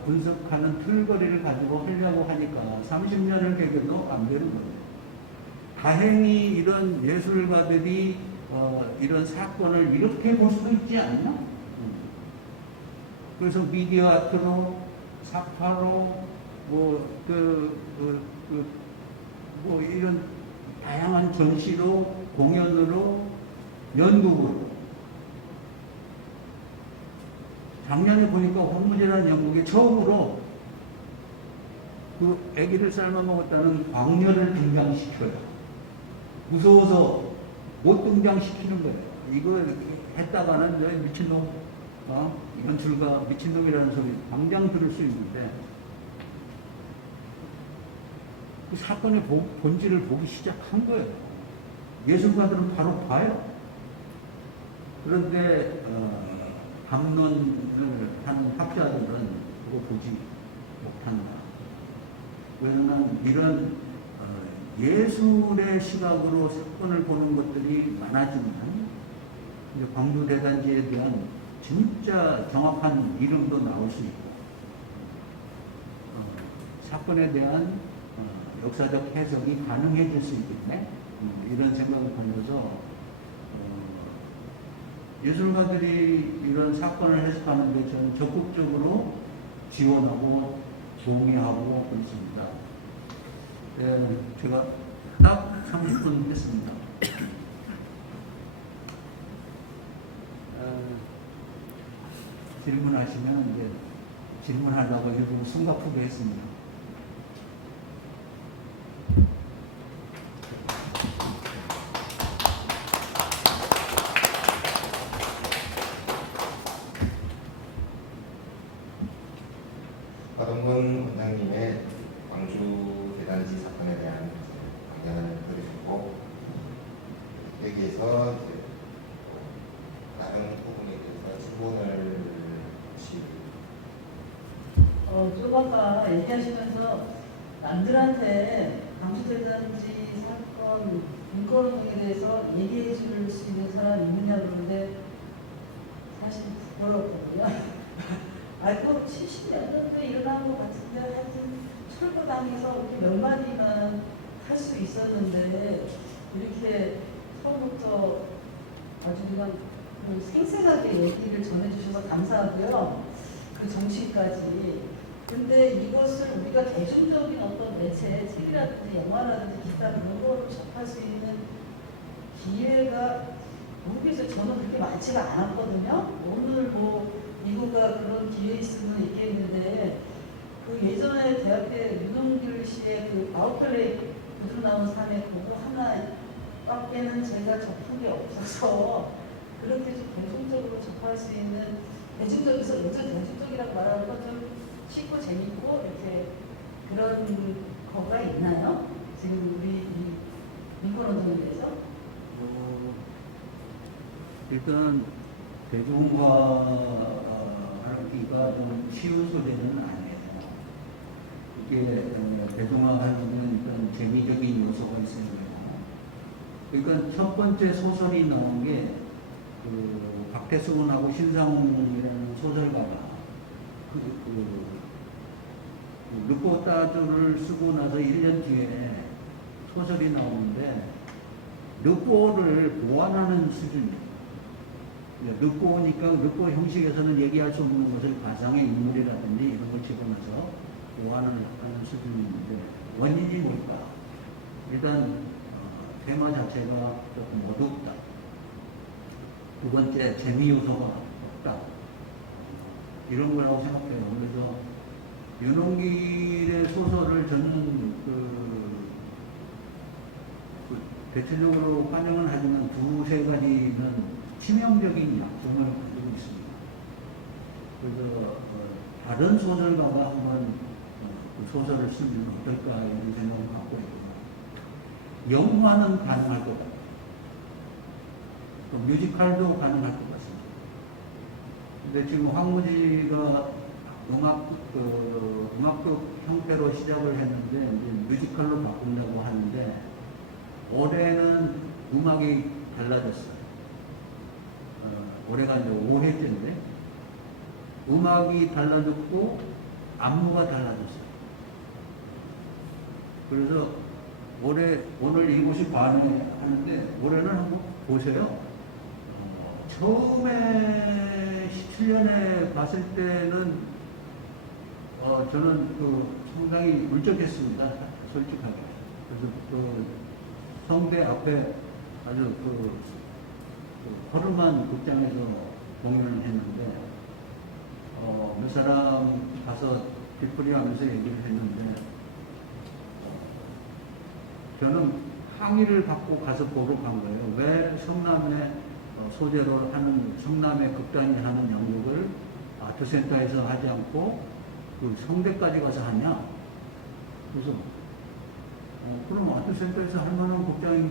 분석하는 틀거리를 가지고 하려고 하니까 30년을 개겨도 안 되는 거예요. 다행히 이런 예술가들이 이런 사건을 이렇게 볼 수도 있지 않나? 그래서 미디어 아트로, 사파로, 뭐 이런 다양한 전시로, 공연으로, 연극으로. 작년에 보니까 홍무제라는 연극이 처음으로 그 아기를 삶아 먹었다는 광녀를 등장시켜요. 무서워서 못 등장시키는 거예요. 이거 했다가는 미친놈, 연출가 미친놈이라는 소리 당장 들을 수 있는데, 그 사건의 본질을 보기 시작한 거예요. 예술가들은 바로 봐요. 그런데 담론을 한 학자들은 그거 보지 못한다. 왜냐하면 이런 예술의 시각으로 사건을 보는 것들이 많아지면 이제 광주대단지에 대한 진짜 정확한 이름도 나올 수 있고, 사건에 대한 역사적 해석이 가능해질 수 있겠네. 이런 생각을 가면서 예술가들이 이런 사건을 해석하는데 저는 적극적으로 지원하고 동의하고 있습니다. 네, 제가 딱 30분 했습니다. 질문하시면 이제 질문하려고 일부러 숨가쁘게 했습니다. 박원근 원장님의 광주 대단지 사건에 대한 강연을 들으셨고, 여기에서 이제 다른 부분에 대해서 질문을 좀 아까 얘기하시면서 남들한테 광주대단지 사건 인권운동에 대해서 얘기해 줄 수 있는 사람이 있느냐 그러는데, 사실 어렵거든요. 알고 70년 정도에 일어난 것 같은데 하여튼 철거당해서 이렇게 몇 마디만 할 수 있었는데 이렇게 처음부터 아주 그냥 생생하게 얘기를 전해주셔서 감사하고요. 그 정신까지. 근데 이것을 우리가 대중적인 어떤 매체, 책이라든지 영화라든지 기타 그런 거를 접할 수 있는 기회가 모르겠어요. 저는 그렇게 많지가 않았거든요. 오늘 뭐 이거가 그런 기회 있으면 있겠는데 그 예전에 대학교 윤홍길 씨의 그 아웃플레이 그대로 나온 삶의 그거 하나밖에는 제가 접한 게 없어서 그렇게 좀 대중적으로 접할 수 있는 대중적에서 요즘 대중적이라고 말하는 건 좀 쉽고 재밌고 이렇게 그런 거가 있나요? 지금 우리 이 민권운동에 대해서? 일단 대중화 하기가 좀 쉬운 소리는 아니에요. 이게 대중화하려면 일단 재미적인 요소가 있어야 돼요. 그러니까 첫 번째 소설이 나온 게 그 박태수군하고 신상훈이라는 소설가가 르포따주를 쓰고 나서 1년 뒤에 소설이 나오는데 르포를 보완하는 수준이에요. 르포니까 르포 형식에서는 얘기할 수 없는 것을 가상의 인물이라든지 이런 걸 집어넣어서 보완을 하는 수준인데 원인이 뭘까? 일단 테마 자체가 조금 어둡다. 두 번째 재미 요소가 없다. 이런 거라고 생각해요. 그래서 윤홍길의 소설을 저는 대체적으로 환영은 하지만 두세 가지는 치명적인 약점을 가지고 있습니다. 그래서 다른 소설가가 한번 그 소설을 쓰면 어떨까 이런 생각을 갖고 있고 영화는 가능할 것 같아요. 또 뮤지컬도 가능할 것 같습니다. 근데 지금 황무지가 음악극 형태로 시작을 했는데 이제 뮤지컬로 바꾼다고 하는데 올해는 음악이 달라졌어요. 올해가 이제 5회째인데 음악이 달라졌고 안무가 달라졌어요. 그래서 오늘 이곳이 관회하는데 올해는 한번 보세요. 처음에 17년에 봤을 때는 저는 상당히 울적했습니다. 솔직하게. 그래서 성대 앞에 아주 허름한 극장에서 공연을 했는데 몇 사람 가서 뒷풀이 하면서 얘기를 했는데 저는 항의를 받고 가서 보러 간 거예요. 왜 성남의 소재로 하는 성남의 극단이 하는 연극을 아트센터에서 하지 않고 그 성대까지 가서 하냐? 그래서 그럼 아트센터에서 할 만한 극장이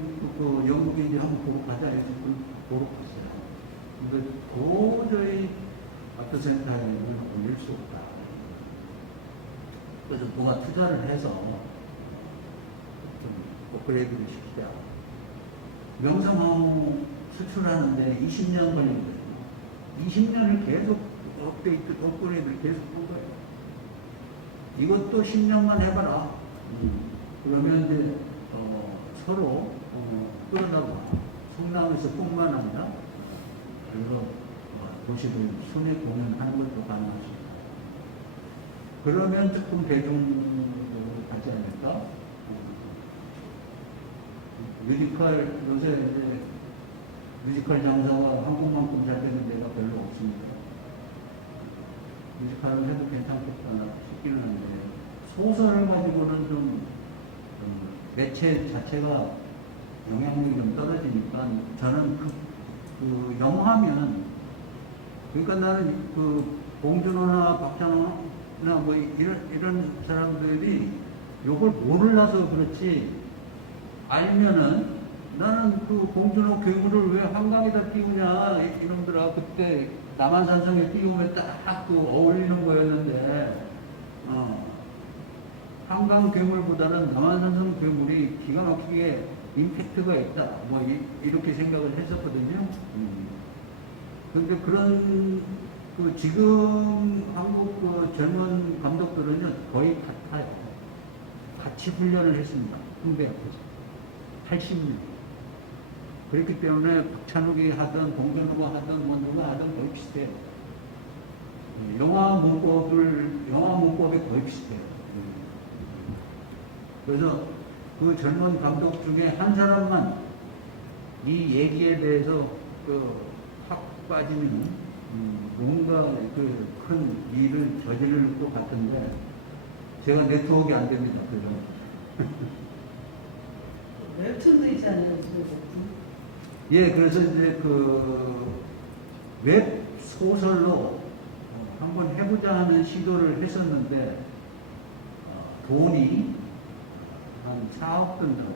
연극인지 한번 보러 가자 해서 보러 갔어요. 근데 도저히 아트센터에는 올릴 수 없다. 그래서 누가 투자를 해서 좀 업그레이드를 시키자. 명성황후 수출하는데 20년 걸린 거예요. 20년을 계속 업그레이드를 계속 한 거예요. 이것도 10년만 해봐라. 그러면 이제 서로 끌어다가 성남에서 뿐만 아니라 그래서 도시들 순회 공연하는 것도 가능하십니다. 그러면 조금 대중적으로 가지 않을까? 뮤지컬 요새 이제 뮤지컬 장사가 한국만큼 잘 되는 데가 별로 없습니다. 뮤지컬은 해도 괜찮겠다 싶기는 한데 소설을 가지고는 좀 매체 자체가 영향력이 좀 떨어지니까 저는 그 영화면 그러니까 나는 봉준호나 박찬호나 뭐 이런 사람들이 요걸 몰라서 그렇지 알면은 나는 그 봉준호 괴물을 왜 한강에다 띄우냐 이놈들아 그때 남한산성에 띄우면 딱 그 어울리는 거였는데 한강 괴물보다는 남한산성 괴물이 기가 막히게 임팩트가 있다 뭐 이렇게 생각을 했었거든요. 그런데 그런 그 지금 한국 그 젊은 감독들은요 거의 같아요. 같이 훈련을 했습니다. 홍대 앞에서 80년. 그렇기 때문에 박찬욱이 하든 봉준호가 하든 뭐 누가 하든 거의 비슷해요. 영화 문법에 거의 비슷해요. 그래서 그 젊은 감독 중에 한 사람만 이 얘기에 대해서 확 빠지면 뭔가 그 큰 일을 저지를 것 같은데 제가 네트워크가 안 됩니다. 그래서 웹툰도 있잖아요. 웹툰. 예, 그래서 이제 그 웹 소설로 한번 해보자 하는 시도를 했었는데 돈이 한 4억 든다고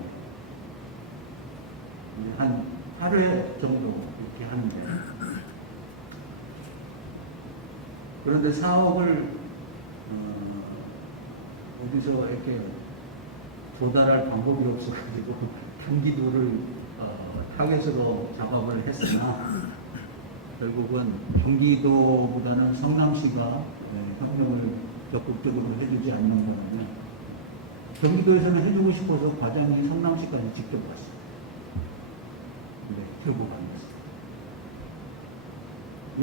한 8회 정도 이렇게 하는데 그런데 4억을 어디서 이렇게 조달할 방법이 없어가지고 경기도를 타겟으로 작업을 했으나 결국은 경기도보다는 성남시가 협력을 적극적으로 해주지 않는 바람에 경기도에서는 해주고 싶어서 과장이 성남시까지 직접 왔어요. 근데 결국 안 됐어요.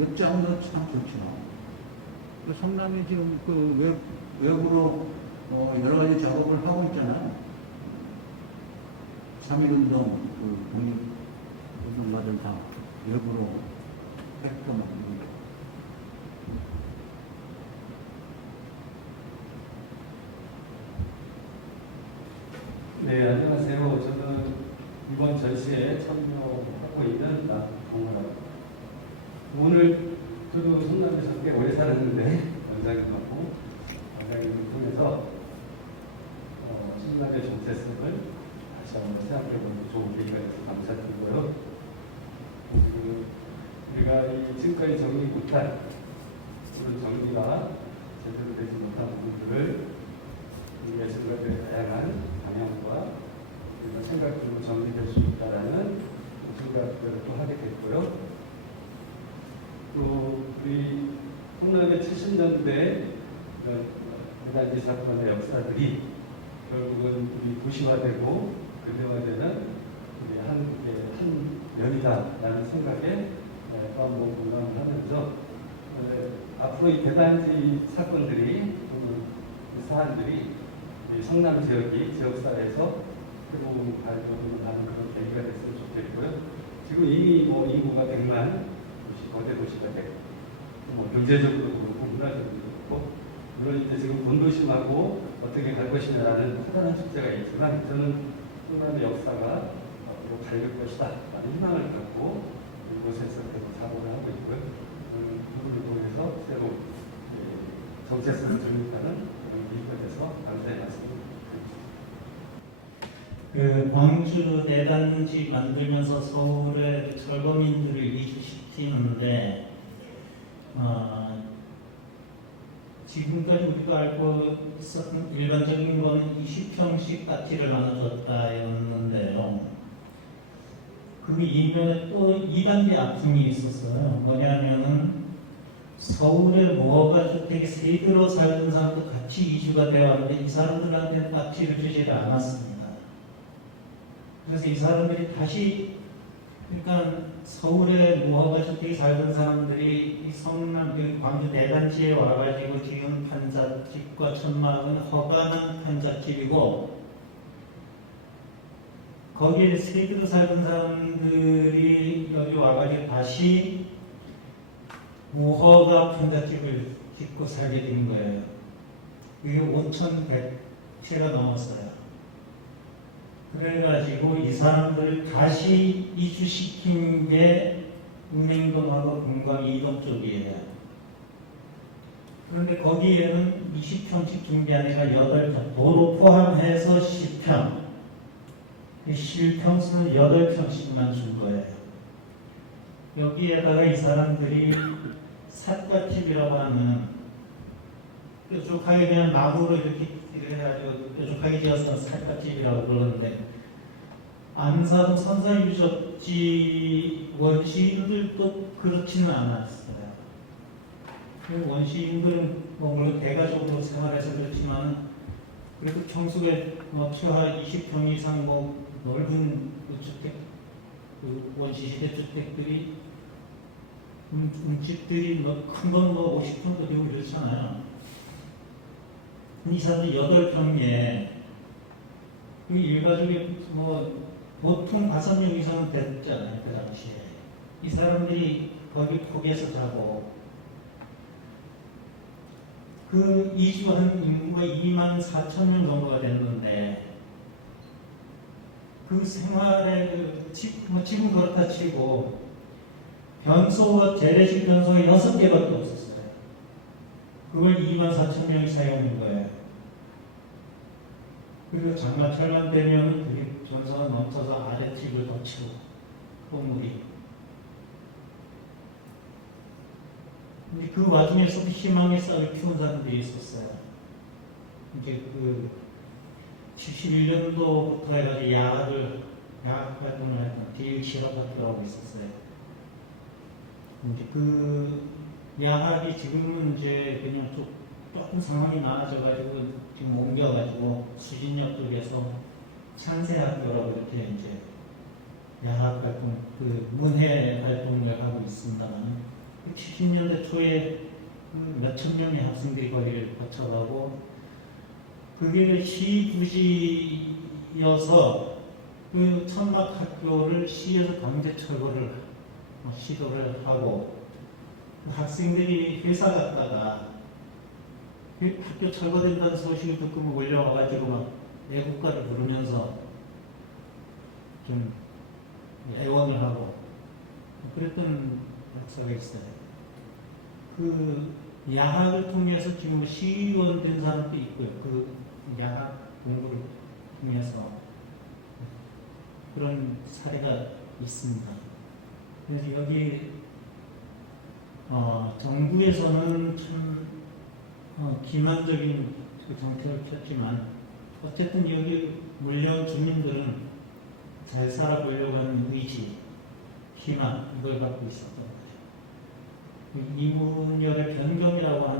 엿장도 참 좋죠. 그 성남이 지금 그 외부로 여러 가지 작업을 하고 있잖아요. 3.1운동 그 독립운동가들 다 외부로 했고 막 네, 안녕하세요. 저는 이번 전시에 참여하고 있는 나동호라고. 오늘 저도 성남에서 꽤 오래 살았는데 원장님하고 원장님을 통해서 성남의 정체성을 다시 한번 생각해보는 좋은 계기가 돼서 감사드리고요. 그리고 우리가 지금까지 정리 못한 그런 정리가 제대로 되지 못한 부분들을 우리 예술가들의 다양한 방향과 우리가 생각으로 정리될 수 있다라는 생각들을 또 하게 됐고요. 또 우리 성남의 70년대 대단지 사건의 역사들이 결국은 우리 도시화되고 근대화되는 우리 한국의 한 면이다라는 생각에 또 한번 공감을 하면서 앞으로 이 대단지 사건들이 또는 이 사안들이 이 성남 지역사회에서 새로운 발전을 하는 그런 계기가 됐으면 좋겠고요. 지금 이미 인구가 100만 거대 도시가 되고, 경제적으로도 그렇고, 문화적으로도 그렇고, 물론 이제 지금 본도심하고 어떻게 갈 것이냐라는 커다란 숙제가 있지만, 저는 성남의 역사가 앞으로 갈 것이다 라는 희망을 갖고 이곳에서 계속 작업을 하고 있고요. 부분을 통해서 새로 정체성을 정립하는 그런 계기가 돼서 감사의 말씀을 드립니다. 광주 대단지 만들면서 서울의 철거민들을 이주시키는데 지금까지 우리가 알고 있었던 일반적인 거는 20평씩 아티를 나눠줬다였는데요. 그 이면에 또 2단계 아픔이 있었어요. 뭐냐면은 서울의 무허가 주택에 세대로 살던 사람도 같이 이주가 되어 왔는데 이 사람들한테는 아티를 주지를 않았습니다. 그래서 이 사람들이 다시 그러니까 서울에 무허가 주택에 살던 사람들이 이 성남 광주 대단지에 와가지고 지은 판잣집과 천막은 허가난 판잣집이고 거기에 세대로 살던 사람들이 여기 와가지고 다시 무허가 판잣집을 짓고 살게 된 거예요. 이게 5,100채가 넘었어요. 그래가지고 이 사람들을 다시 이주시킨 게 은행동하고 금강 이동 쪽이에요. 그런데 거기에는 20평씩 준비한 애가 8평, 도로 포함해서 10평, 실평수는 8평씩만 준 거예요. 여기에다가 이 사람들이 삿갓집이라고 하는 뾰족하게 그냥 나무로 이렇게 해가지고 뾰족하게 지어서 삿갓집이라고 그러는데 안산 선사유적지 원시인들도 그렇지는 않았어요. 그 원시인들은 뭐 물론 대가족으로 생활해서 그렇지만 그래도 평소에 최하 20평 이상 뭐 넓은 그 주택, 그 원시시대 주택들이 집들이 큰 건 뭐 50평도 되고 이렇잖아요. 이 사람들 8평에 그 일가족이 뭐 보통 5명 이상은 됐잖아요. 그 당시에. 이 사람들이 거기 포기해서 자고 그 이주한 인구가 24,000명 정도가 됐는데 그 생활에 지금 그렇다 치고 변소와 재래식 변소가 6개밖에 없었어요. 그걸 24,000명이 사용한 거예요. 그리고 장마철만 되면 그게 변소가 넘쳐서 아래집을 덮치고 건물이. 근데 그 와중에서도 희망의 쌀을 키운 사람들이 있었어요. 이제 그 71년도부터 해가지고 야학 활동을 했던 제1실업학교라고 있었어요. 이제 그 야학이 지금은 이제 그냥 조금 상황이 나아져가지고 지금 옮겨가지고 수진역 쪽에서 창세학교라고 이렇게 이제 야학 활동, 그 문해 활동을 하고 있습니다만 70년대 초에 그 몇천 명의 학생들이 거기를 거쳐가고 그게 시부지여서 그 천막학교를 시에서 강제 철거를 시도를 하고 그 학생들이 회사 갔다가 그 학교 철거된다는 소식을 듣고 몰려와가지고 막 애국가를 부르면서 좀 애원을 하고 그랬던 역사가 있어요. 그 야학을 통해서 지금 시의원 된 사람도 있고요. 그 야학 공부를 통해서 그런 사례가 있습니다. 그래서 여기 정부에서는 참 기만적인 그 정책을 폈지만 어쨌든 여기 물려온 주민들은 잘 살아보려고 하는 의지, 희망 이걸 갖고 있었던 거죠. 이문열의 변경이라고 하는